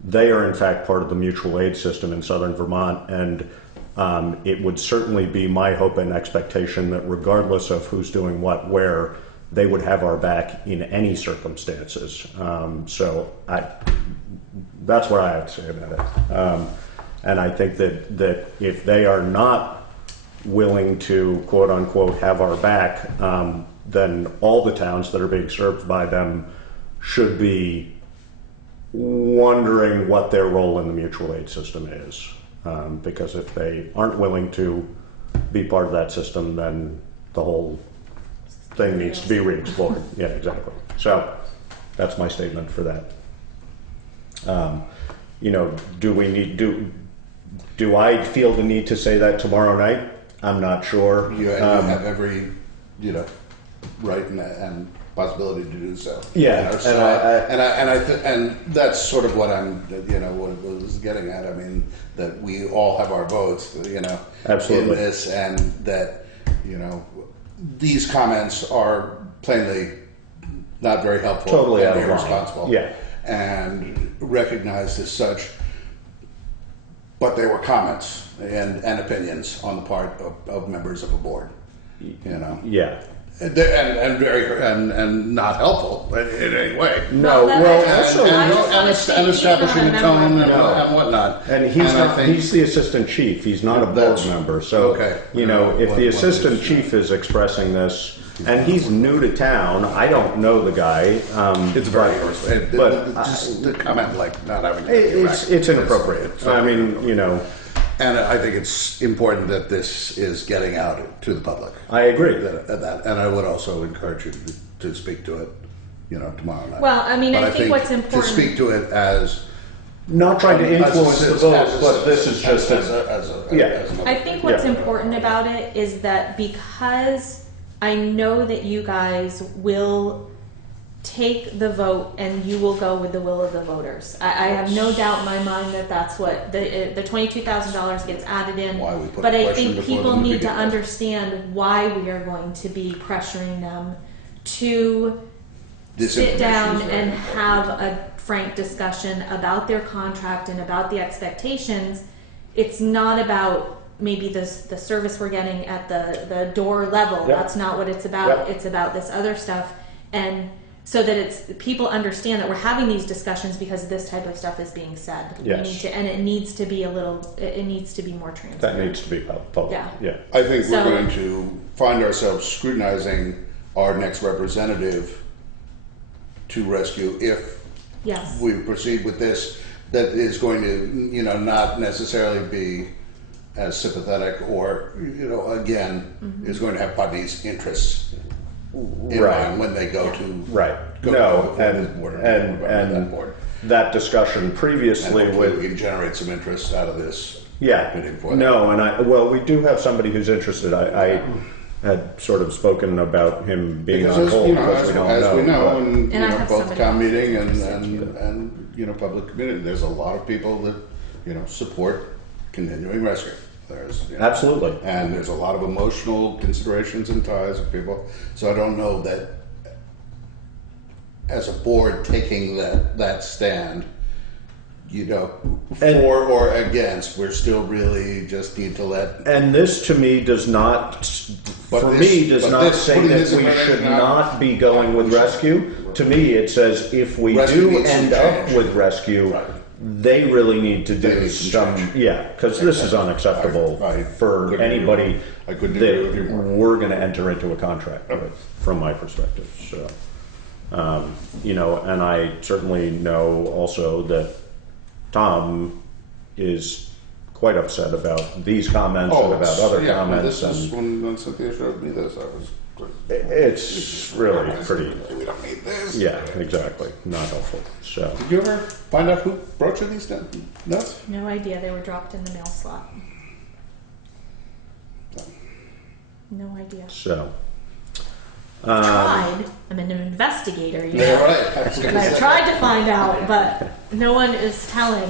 they are in fact part of the mutual aid system in southern Vermont, and it would certainly be my hope and expectation that regardless of who's doing what where, they would have our back in any circumstances. So that's what I have to say about it. And I think that if they are not willing to quote unquote have our back, then all the towns that are being served by them should be wondering what their role in the mutual aid system is. Because if they aren't willing to be part of that system, then the whole thing needs to be re-explored. Yeah, exactly. So that's my statement for that. You know, do I feel the need to say that tomorrow night? I'm not sure. You have every, right and possibility to do so. Yeah, So, and that's sort of what I'm, what I was getting at. I mean, that we all have our votes, Absolutely. in this, and that, these comments are plainly not very helpful. Totally and out of line. irresponsible. Yeah. And recognized as such, but they were comments and opinions on the part of members of a board. Yeah. And very and not helpful in any way. No, And establishing a tone and whatnot. And he's the assistant chief. He's not a board member. So, okay. If the assistant chief is expressing this, and he's new to town, I don't know the guy. It's very just the comment like not having. It's inappropriate. I mean, And I think it's important that this is getting out to the public. I agree. And I would also encourage you to speak to it, tomorrow night. Well, I mean, But I think what's important. to speak to it as Not trying to influence the vote, but this is just yeah. another I think what's Yeah. important about it is that because I know that you guys will take the vote and you will go with the will of the voters. I have no doubt in my mind that that's what the $22,000 gets added in. Why we put But a I question think before people them to need to begin with. understand why we are going to be pressuring them to This sit information down is very and important. have a frank discussion about their contract and about the expectations. It's not about maybe the service we're getting at the door level. Yep. That's not what it's about. Yep. It's about this other stuff. And so that it's people understand that we're having these discussions because this type of stuff is being said. Yes. We need to, and it needs to be it needs to be more transparent. That needs to be public. Yeah. Yeah. I think So- we're going to find ourselves scrutinizing our next representative to rescue if Yes. we proceed with this. That is going to, not necessarily be as sympathetic or, again, is going to have Putney's interests in Right. mind when they go Yeah. to Right. go No, before this and board and that and board. that discussion And previously hopefully with we can generate some interest out of this. yeah. bidding for that. No, and we do have somebody who's interested. I had sort of spoken about him being Because on as, hold because as, we don't as know. we know, but- and, And I have both somebody town else meeting that and, said and public community, there's a lot of people that support continuing rescue. There's Absolutely. and there's a lot of emotional considerations and ties with people. So I don't know that as a board taking that stand, And- for or against, we're still really just need to let. And this to me does not, But for this- me, does but not this- say putting that this we information should out- not be going with rescue. To me, it says if we Rescue do needs to end up change. with rescue, Right. they really need to They do need to some, change. yeah, because this is unacceptable I for couldn't agree anybody with- I couldn't agree with you that more. we're going to enter into a contract with, from my perspective. So, and I certainly know also that Tom is quite upset about these comments and about other comments, This is and when Cynthia showed me this, I was. it's really pretty. We don't need this. Yeah, exactly. Not helpful. So, Did you ever find out who brought you these nuts? No idea. They were dropped in the mail slot. No idea. so. Tried. I'm an investigator, Yeah, right. I was And gonna I've say. tried to find out, but no one is telling.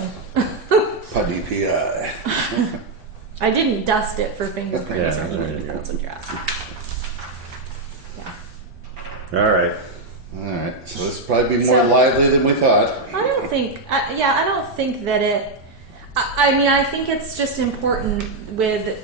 Putney PI. I didn't dust it for fingerprints Yeah, or there anything. you go. That's what you're asking. Yeah. All right. All right, so this will probably be more So- lively than we thought. I don't think. I don't think that it. I mean, I think it's just important with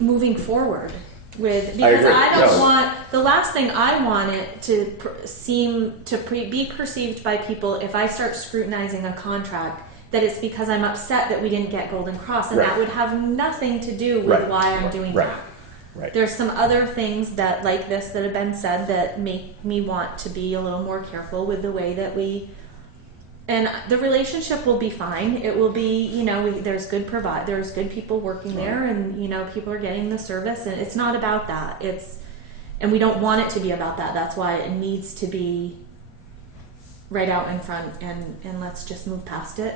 moving forward with because agree. I don't No. want the last thing I want it to seem to be perceived by people if I start scrutinizing a contract that it's because I'm upset that we didn't get Golden Cross, and Right. that would have nothing to do with Right. why I'm doing Right. that. Right. There's some other things that like this that have been said that make me want to be a little more careful with the way that we. And the relationship will be fine. It will be, there's good people working there, and people are getting the service, and it's not about that. And we don't want it to be about that. That's why it needs to be right out in front, and let's just move past it.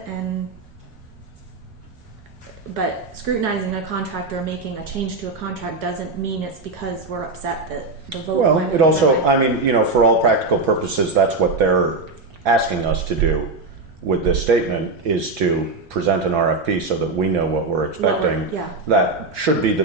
But scrutinizing a contract or making a change to a contract doesn't mean it's because we're upset that the vote Well, went it also, another way. I mean, for all practical purposes, that's what they're asking us to do with this statement, is to present an RFP so that we know what we're expecting. yeah. That should be,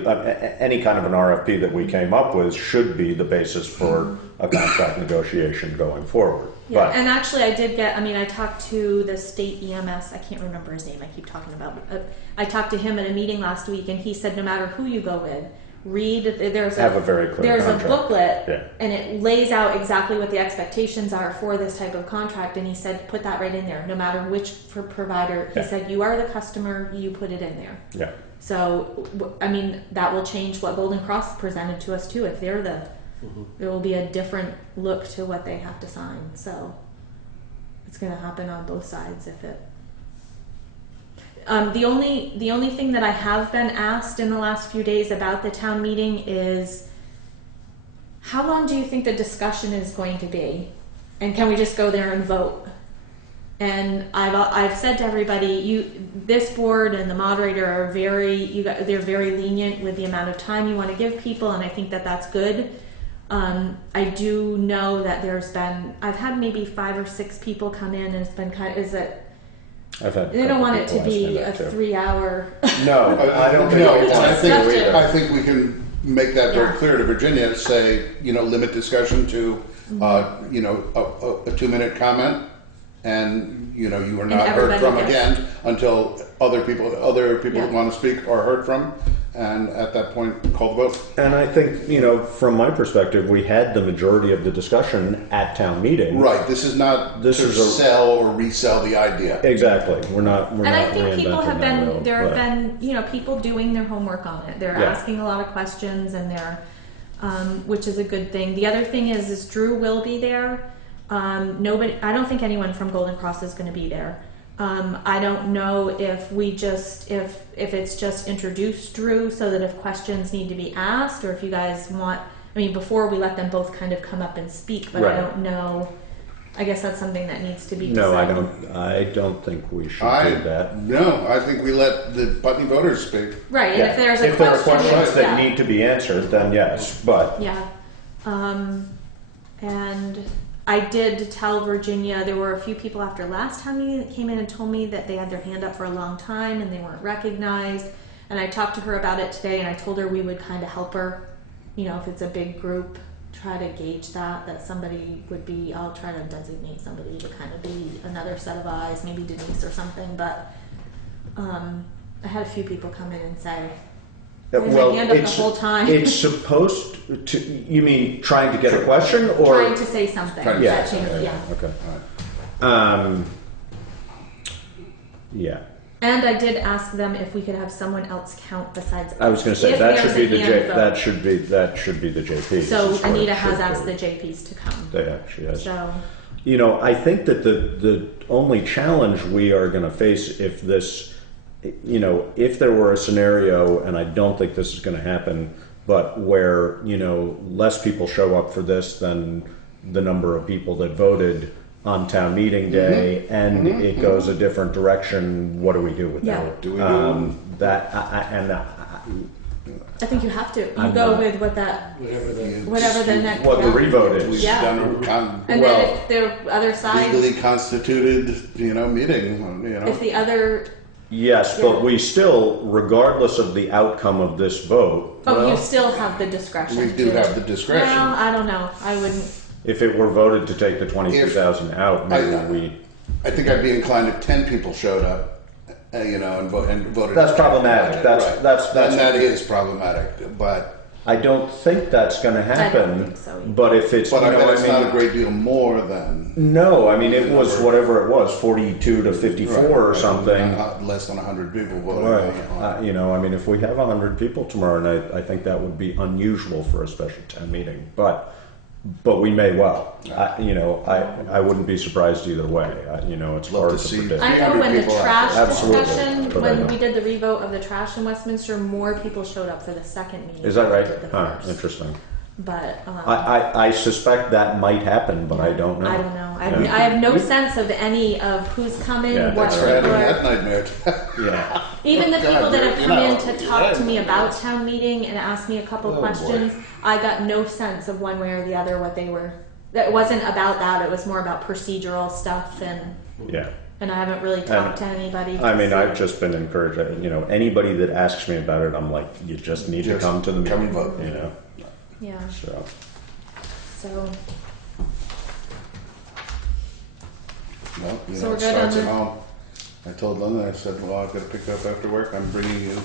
any kind of an RFP that we came up with should be the basis for a contract negotiation going forward. Yeah, But, and actually I talked to the state EMS, I can't remember his name, I keep talking about it. I talked to him at a meeting last week, and he said no matter who you go with, Have a very clear contract. a booklet, Yeah. and it lays out exactly what the expectations are for this type of contract, and he said put that right in there, no matter which provider. He Yeah. said you are the customer, you put it in there. yeah. So, that will change what Golden Cross presented to us too. If they're it will be a different look to what they have to sign. So, it's going to happen on both sides if it. The only thing that I have been asked in the last few days about the town meeting is, how long do you think the discussion is going to be? And can we just go there and vote? And I've said to everybody, this board and the moderator are they're very lenient with the amount of time you want to give people, and I think that that's good. I do know that I've had maybe 5 or 6 people come in, and it's been I've had. they don't want it to be a 3-hour. No, I don't think No, we want I to think, do either. I think we can make that very Yeah. clear to Virginia to say, limit discussion to, a 2-minute comment, and, you are not heard everybody from gets- again until other people Yeah. that want to speak are heard from, and at that point, call the vote. And I think, from my perspective, we had the majority of the discussion at town meeting. Right, this is not This to is a- sell or resell the idea. Exactly. We're not And I think people reinventing have that been, wheel, there have but- been, people doing their homework on it. They're Yeah. asking a lot of questions, and which is a good thing. The other thing is Drew will be there. I don't think anyone from Golden Cross is going to be there. I don't know if if it's just introduce Drew so that if questions need to be asked, or if you guys want, before we let them both kind of come up and speak, but I Right. don't know. I guess that's something that needs to be No, decided. I don't think we should do that. No, I think we let the Putney voters speak. Right, and Yeah. if there's a If there are question, questions that yeah. need to be answered, then yes, but Yeah. And I did tell Virginia, there were a few people after last time meeting that came in and told me that they had their hand up for a long time and they weren't recognized. And I talked to her about it today, and I told her we would kind of help her, if it's a big group, try to gauge that somebody would be, I'll try to designate somebody to kind of be another set of eyes, maybe Denise or something. But I had a few people come in and say, I had my hand up the whole time. It's supposed to. You mean trying to get a question, or trying to say something. Trying to That say changed, yeah. Okay. Yeah. And I did ask them if we could have someone else count besides. I was going to say if that there's should be a the hand vote. that should be the JP. So Anita has asked the JPs to come. Yeah, she has. So I think that the only challenge we are going to face if this, if there were a scenario, and I don't think this is going to happen, but where, less people show up for this than the number of people that voted on town meeting day, and it goes a different direction, what do we do with Yeah. that? Do we do- I think you have to. You I'm go not- with whatever the next. What the revote is. We've Yeah. done a And well, then if the other side, legally constituted, meeting, if the other, Yes, Yeah. but we still, regardless of the outcome of this vote, you still have the discretion. We do to- have the discretion. Well, I don't know. I wouldn't. if it were voted to take the 22,000 out, maybe we. I think I'd be inclined if 10 people showed up, and voted. That's problematic. Right. That's And that is problematic, but I don't think that's going to happen. think so either. But if it's, I bet it's not a mean, great deal more than. no, I mean it was whatever it was, 42 to 54 or Right. something. Less than 100 people voted. Right. I mean, if we have 100 people tomorrow night, I think that would be unusual for a special town meeting. But we may well. I wouldn't be surprised either way. It's Love hard to to see predict. I know when the 300 people out trash there. Absolutely, discussion, but I when don't. we did the revote of the trash in Westminster, more people showed up for the second meeting. Is that than right? did the Huh, first. interesting. But I suspect that might happen, but I don't know. I don't know. Yeah. I have no sense of any of who's coming, Yeah, what that's We're people having are. that nightmare. Yeah. Even the God, people that have you come know, in to talk to me yeah. about town meeting and asked me a couple Oh, boy. questions, I got no sense of one way or the other what they were. It wasn't about that. It was more about procedural stuff, and Yeah. I haven't really talked to anybody. I to mean, see- I've just been encouraged. Anybody that asks me about it, I'm like, you just need to Just come to the come meeting. and vote. Yeah. So. So Well, So we're it good starts on at the- home. I told Linda, I said, well, I've got to pick up after work. I'm bringing you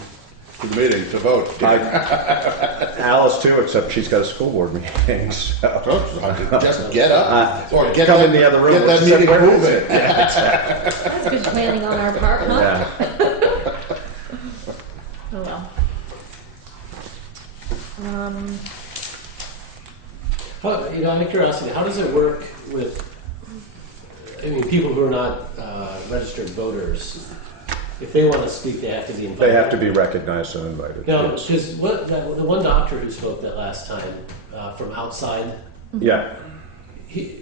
to the meeting to vote. Alice too, except she's got a school board meeting. So. Just get up or get Come that, in the other room. Get that She said, meeting "Where is moving. it?" Yeah, exactly. that's good planning on our part, huh? Yeah. Oh well. Out of curiosity, how does it work with, people who are not registered voters? If they want to speak, they have to be invited. They have to be recognized and invited. Now, yes. because the one doctor who spoke that last time from outside, Yeah.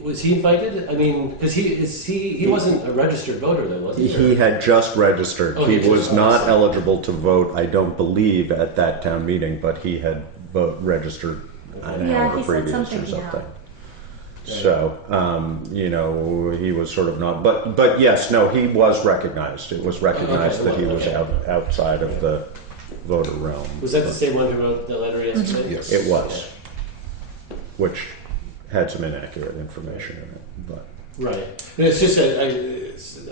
Was he invited? I mean, because he wasn't a registered voter though, was he? He had just registered. Oh, He he was just- not oh, eligible to vote, I don't believe, at that town meeting, but he had registered an Yeah, hour he said previous something, or yeah. something. So, you know, he was sort of not, but yes, no, he was recognized. It was recognized Okay, that he was okay. outside of the voter realm. Was that the same one who wrote the letter yesterday? Yes. It was, which had some inaccurate information in it, but. Right. And it's just that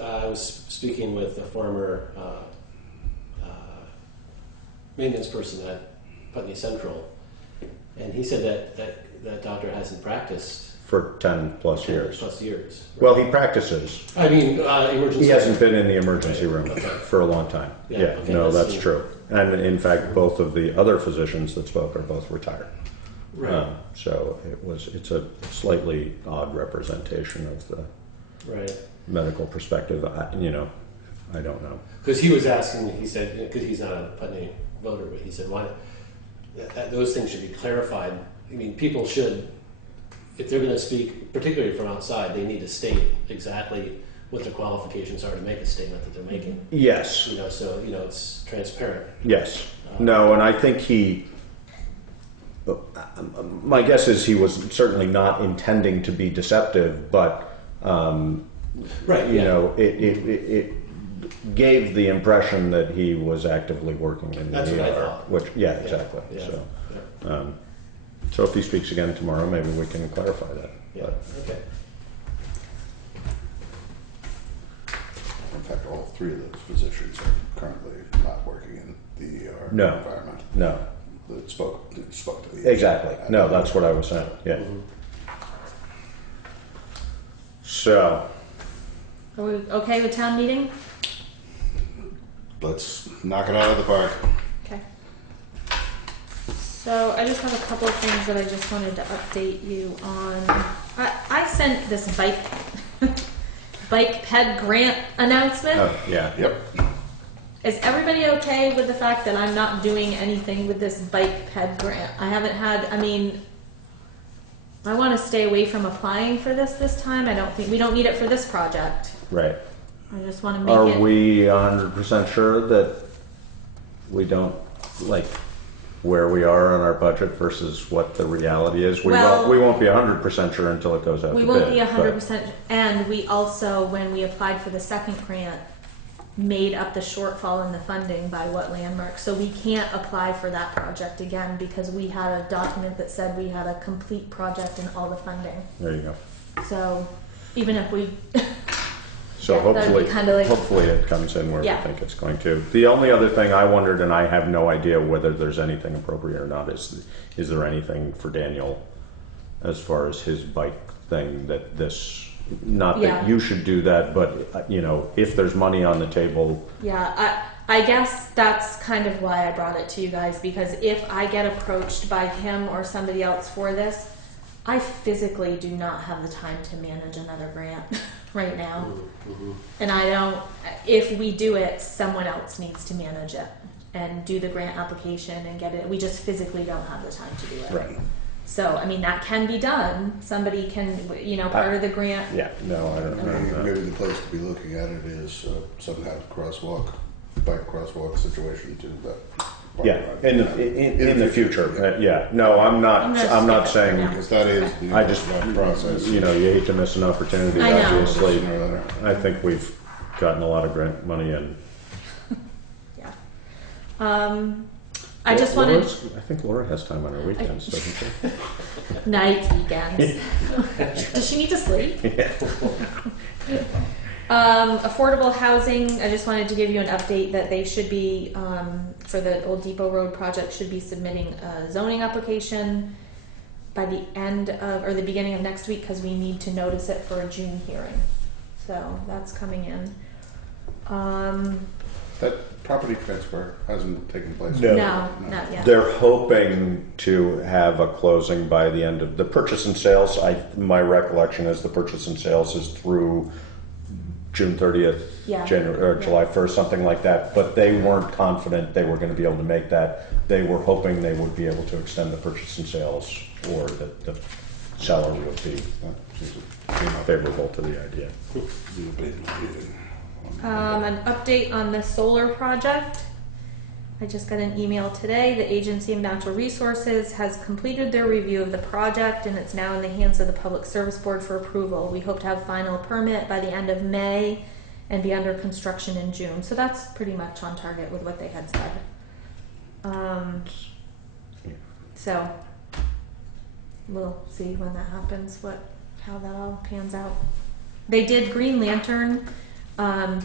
I was speaking with a former maintenance person at Putney Central, and he said that doctor hasn't practiced For 10 plus years. plus years. Well, he practices. I mean, emergency. He hasn't been in the emergency room Okay. for a long time. Yeah, Yeah, okay, no, that's that's the- true. And in fact, both of the other physicians that spoke are both retired. Right. So it's a slightly odd representation of the Right. medical perspective. You know, I don't know. Because he was asking, he said, because he's not a Putney voter, but he said, why those things should be clarified. I mean, people should, if they're going to speak, particularly from outside, they need to state exactly what their qualifications are to make a statement that they're making. Yes, You know, so it's transparent. yes. No, and I think my guess is he was certainly not intending to be deceptive, but Right. you know, it gave the impression that he was actively working in the That's ER. what I thought. Which, yeah, exactly. Yeah. So, Yeah. so if he speaks again tomorrow, maybe we can clarify that. Yeah. But, Okay. In fact, all three of those physicians are currently not working in the ER No. environment. no, That spoke to the exactly. No, that's what I was saying. Yeah. So, Are we okay with town meeting? Let's knock it out of the park. Okay. So I just have a couple of things that I just wanted to update you on. I sent this bike ped grant announcement. oh, yeah. Yep. Is everybody okay with the fact that I'm not doing anything with this bike ped grant? I haven't had, I mean, I want to stay away from applying for this time. We don't need it for this project. Right. I just want to make Are it. we 100% sure that we don't, like, where we are on our budget versus what the reality is? Well- We won't be 100% sure until it goes out We to won't bid, be but- 100%, and we also, when we applied for the second grant, made up the shortfall in the funding by what landmark. So we can't apply for that project again because we had a document that said we had a complete project and all the funding. There you go. So even if we, So Yeah, that would be hopefully, kinda like- hopefully it comes in where Yeah. we think it's going to. The only other thing I wondered, and I have no idea whether there's anything appropriate or not, is there anything for Daniel as far as his bike thing that this, not Yeah. that you should do that, but you know, if there's money on the table, yeah, I guess that's kind of why I brought it to you guys, because if I get approached by him or somebody else for this, I physically do not have the time to manage another grant right now. And I don't, if we do it, someone else needs to manage it and do the grant application and get it. We just physically don't have the time to do it. right? So, I mean, that can be done. Somebody can, you know, part of the grant. Yeah, no, I don't know. Maybe the place to be looking at it is some kind of bike crosswalk situation too. But Yeah, in the future, yeah. No, I'm not skip it saying. for now. because that is the I just, that process. you know, you hate to miss an opportunity, I know. obviously. Sooner or later. I think we've gotten a lot of grant money in. Yeah. I just wanted I think Laura has time on her weekends, doesn't she? nights, weekends. Does she need to sleep? Yeah. Affordable housing, I just wanted to give you an update that they should be, for the Old Depot Road project, should be submitting a zoning application by the end of, or the beginning of next week, because we need to notice it for a June hearing. So that's coming in. That property transfer hasn't taken place. No. No, not yet. They're hoping to have a closing by the end of the purchase and sales. My recollection is the purchase and sales is through June 30th, Yeah. January or July 1st, something like that. But they weren't confident they were going to be able to make that. They were hoping they would be able to extend the purchase and sales, or the seller would be favorable to the idea. An update on the solar project. I just got an email today. The Agency of Natural Resources has completed their review of the project and it's now in the hands of the Public Service Board for approval. We hope to have final permit by the end of May and be under construction in June. So that's pretty much on target with what they had said. So we'll see when that happens, how that all pans out. They did Green Lantern,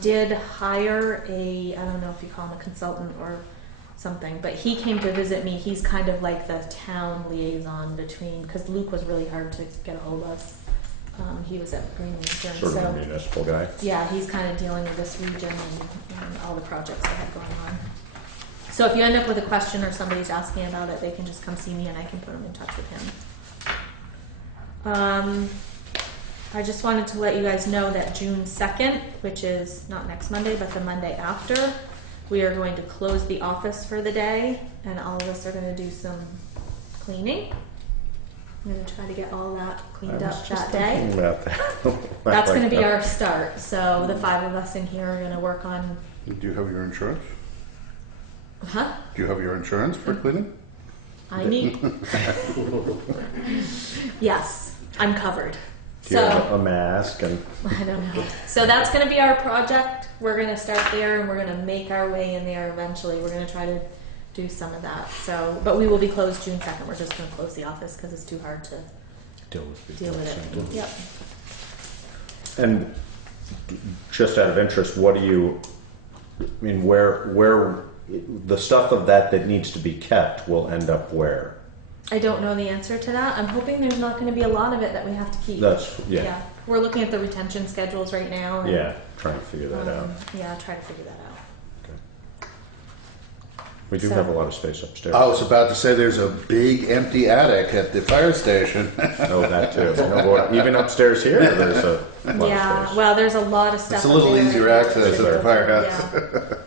did hire I don't know if you call him a consultant or something, but he came to visit me. He's kind of like the town liaison between, because Luke was really hard to get a hold of. He was at Green Lantern. Sort of a municipal guy. Yeah, he's kind of dealing with this region and all the projects they have going on. So if you end up with a question or somebody's asking about it, they can just come see me and I can put them in touch with him. I just wanted to let you guys know that June 2nd, which is not next Monday, but the Monday after, we are going to close the office for the day, and all of us are going to do some cleaning. I'm going to try to get all that cleaned up that day. About that. That's going to be our start. So the 5 of us in here are going to work on. Do you have your insurance? Huh? Do you have your insurance for cleaning? I need. Yes, I'm covered. Do you have a mask and? I don't know. So that's going to be our project. We're going to start there and we're going to make our way in there eventually. We're going to try to do some of that. So, but we will be closed June 2nd. We're just going to close the office because it's too hard to Deal with it. Yep. And just out of interest, what do you, I mean, where the stuff of that needs to be kept will end up where? I don't know the answer to that. I'm hoping there's not going to be a lot of it that we have to keep. Yeah. We're looking at the retention schedules right now. And, yeah, trying to figure that out. Yeah, try to figure that out. Okay. We do have a lot of space upstairs. I was about to say there's a big empty attic at the fire station. Oh, that too. No, well, even upstairs here, there's a lot of space. Well, there's a lot of stuff. It's a little up there. easier access at the firehouse. Yeah.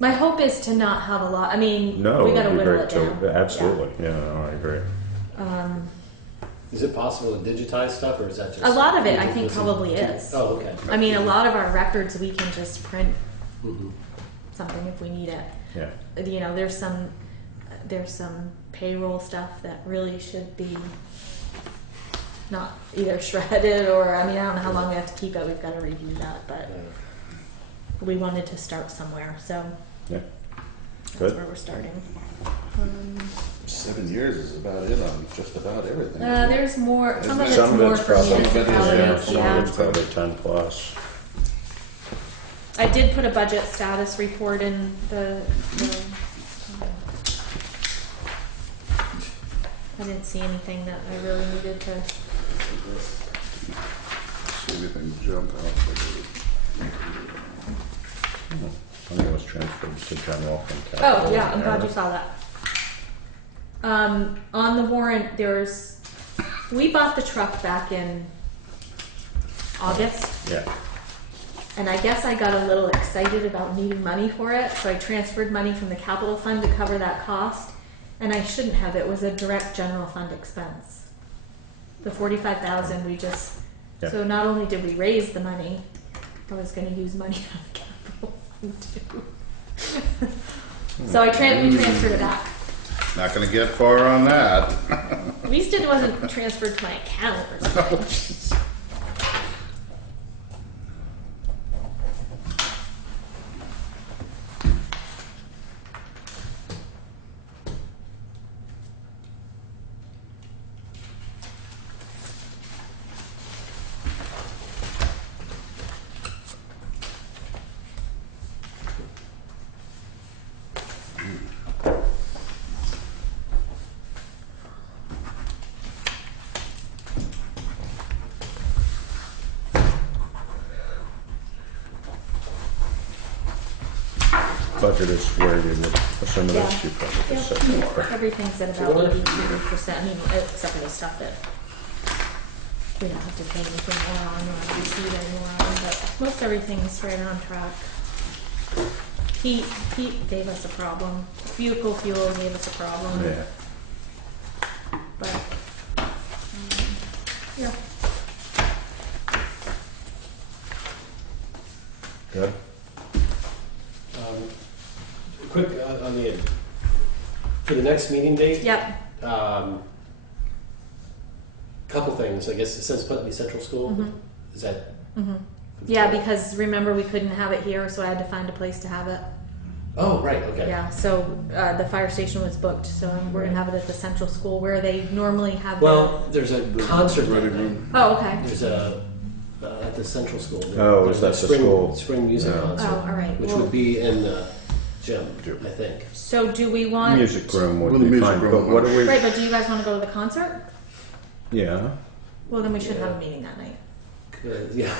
My hope is to not have a lot. I mean, No, we got to it'd be whittle great it down. absolutely. Yeah, no, I agree. Is it possible to digitize stuff, or is that just A lot of it, I think, probably is. Oh, okay. I mean, a lot of our records we can just print Mm-hmm. something if we need it. Yeah. You know, there's some payroll stuff that really should be not either shredded or, I mean, I don't know how long we have to keep it. We've got to review that, but we wanted to start somewhere, so Yeah. that's Good. where we're starting. 7 years is about it on just about everything. There's more. Some of it's Some of more it's for probably, municipalities. some of it's probably 10 plus. I did put a budget status report in the I didn't see anything that I really needed to. See anything jump out? Money was transferred to general from capital. Oh yeah, I'm glad you saw that. On the warrant, we bought the truck back in August. Yeah. And I guess I got a little excited about needing money for it, so I transferred money from the capital fund to cover that cost. And I shouldn't have. It was a direct general fund expense. The $45,000 we just. Yeah. So not only did we raise the money, I was going to use money out of the capital fund too. So we transferred it back. Not going to get far on that. At least it wasn't transferred to my account or something. Budget is where you would assume it Yeah. is. You probably just said more. Everything's at about 82%. I mean, except for the stuff that we don't have to pay anything more on or receive anymore on, but most everything's right on track. Heat gave us a problem. Vehicle fuel gave us a problem. Yeah. But next meeting date. Yep. Couple things. I guess it says Putney Central School. Mm-hmm. Is that? Yeah, because remember we couldn't have it here, so I had to find a place to have it. Oh, right. Okay. Yeah, so the fire station was booked, so we're gonna have it at the central school where they normally have. Well, there's a concert Ready room. room. Oh, okay. There's a at the central school. Oh, there's is that a the school? spring music Yeah. concert? Oh, all right. Which Well, would be in the gym, I think. so do we want? Music room would Well, the be music fine, room but what do we? Right, but do you guys want to go to the concert? Yeah. Well, then we should have a meeting that night. Yeah.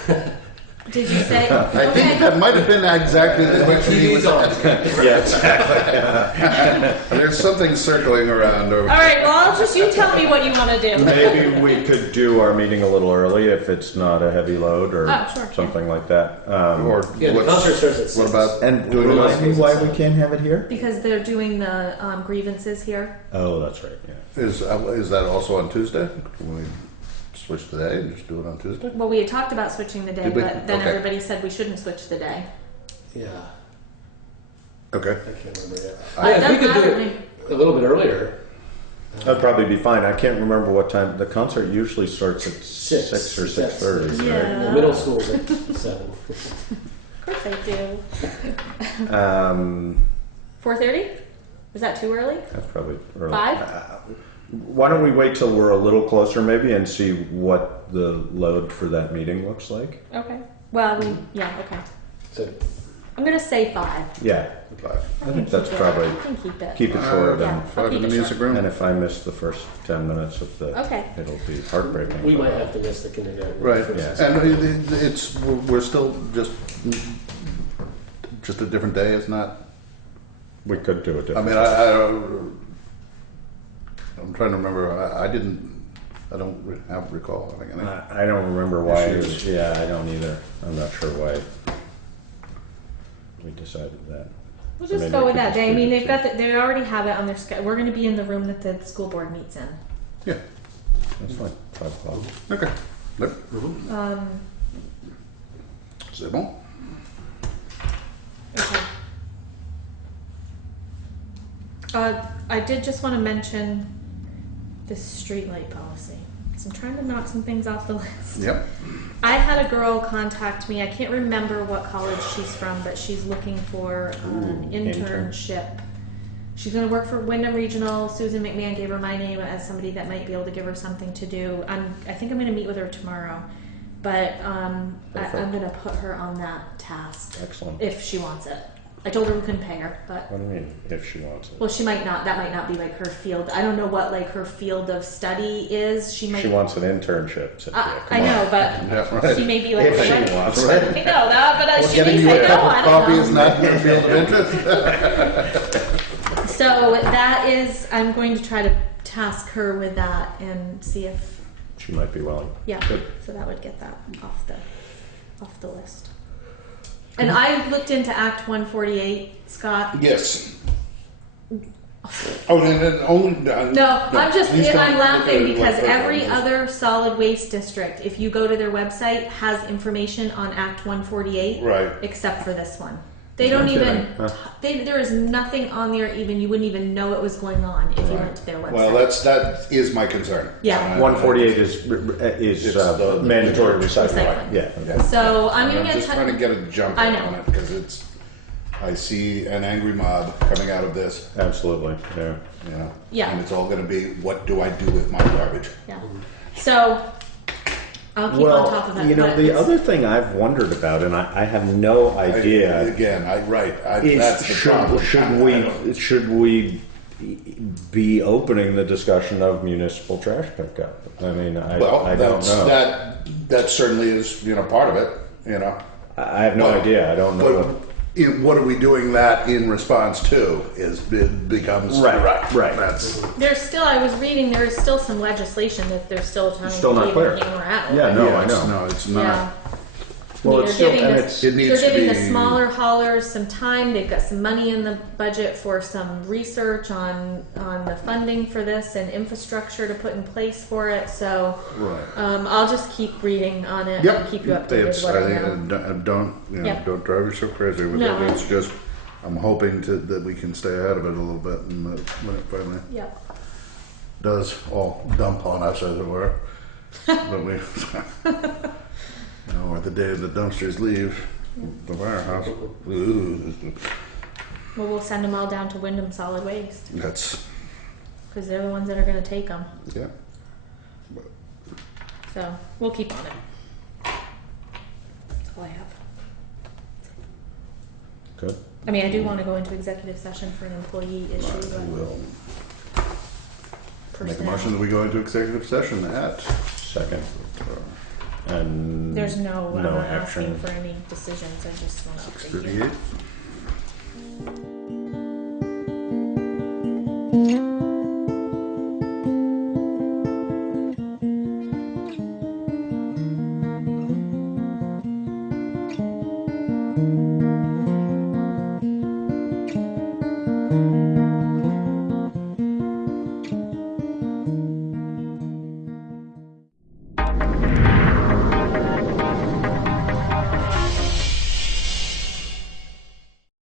Did you say? I think that might have been exactly the question he was asking. Yeah, exactly. There's something circling around. Or, All right. Well, you tell me what you want to do. Maybe we could do our meeting a little early if it's not a heavy load or Oh, sure, something like that. or Yeah, the what's- concert starts at 6. what about And doing remind me this? why we can't have it here? Because they're doing the grievances here. Oh, that's right. Yeah. Is that also on Tuesday? Can we switch the day and just do it on Tuesday? Well, we had talked about switching the day, Did we? but then Okay. everybody said we shouldn't switch the day. Yeah. Okay. I can't remember yet. It Yeah, if we doesn't could matter do to me. it a little bit earlier. That'd probably be fine. I can't remember what time. The concert usually starts at 6 or 6:30. Yeah. The middle school's at 7. Of course I do. Right? 4:30? Is that too early? That's probably early. 5? Why don't we wait till we're a little closer, maybe, and see what the load for that meeting looks like? Okay. Well, okay. So, I'm gonna say 5. Yeah, I think that's probably I can keep it. keep it short. Yeah. And, Five in the keep it music short. room. and if I miss the first 10 minutes of the, Okay. it'll be heartbreaking. we but- might have to miss the kindergarten. Right. Yeah. And it's we're still just a different day. It's not. We could do it I different. mean, I'm trying to remember. I don't recall having any. I don't remember why. It was, Issues. yeah, I don't either. I'm not sure why we decided that. We'll So just maybe go we with could that just day. I do mean, the they already have it on their schedule. We're gonna be in the room that the school board meets in. Yeah. That's fine. 5 o'clock. Okay. Yep. Um, C'est bon. okay. I did just want to mention this streetlight policy. So I'm trying to knock some things off the list. Yep. I had a girl contact me. I can't remember what college she's from, but she's looking for an intern. internship. She's going to work for Wyndham Regional. Susan McMahon gave her my name as somebody that might be able to give her something to do. I think I'm going to meet with her tomorrow, but I'm Perfect. going to put her on that task Excellent. if she wants it. I told her we couldn't pay her, but What do you mean, if she wants it? well, she might not. That might not be like her field. I don't know what like her field of study is. She might. She wants an internship, Cynthia. I Come on. know, but Yeah, right. she may be like. If she "What?" wants Right. it. I know that, but she may Getting you say a no. cup of I coffee don't is know. not your field of interest. So that is, I'm going to try to task her with that and see if, She might be willing. yeah. Good. So that would get that off the list. And I looked into Act 148, Scott. Yes. Oh, and only. No, I'm just, please don't I'm look laughing at it because like that. every other solid waste district, if you go to their website, has information on Act 148. Right. Except for this one. They No don't even, kidding. Huh. there is nothing on there even, you wouldn't even know it was going on if you went to their website. Well, that is my concern. Yeah. 148 is It's the mandatory recycling. recycling. Yeah. Yeah. So I'm And gonna I'm get just trying to get a jump I on know. it because I see an angry mob coming out of this, Absolutely. Yeah. you know. Yeah. And it's all going to be, what do I do with my garbage? Yeah. So I'll keep on top of that. you know, but the it's- other thing I've wondered about, and I have no idea, Again, is that's the problem. should we be opening the discussion of municipal trash pickup? I mean, I don't know. That certainly is, part of it, I have no But- idea. I don't know. What are we doing that in response to it becomes Right. That's there's still, I was reading, there is still some legislation that they're still trying Still to not even clear. hammer out. Yeah, no, I yes, know. no, it's not. Yeah. Well, They're it's still, giving and the- it's It needs They're to giving be the smaller haulers some time. They've got some money in the budget for some research on the funding for this and infrastructure to put in place for it. So Right. I'll just keep reading on it Yep. and keep you updated. It's, what I I know. think, don't Yep. don't drive yourself crazy with No. it. It's just I'm hoping that we can stay ahead of it a little bit, and when it finally Yep. does all dump on us, as it were. But we, or the day the dumpsters leave the firehouse. Ooh, Well, we'll send them all down to Wyndham Solid Waste, that's, because they're the ones that are gonna take them. yeah. So, we'll keep on it. That's all I have. Good. I mean, I do want to go into executive session for an employee issue, I but will make a personnel. motion that we go into executive session at, Second. And There's no, I'm no not action. asking for any decisions, I just want to update you. 6:38.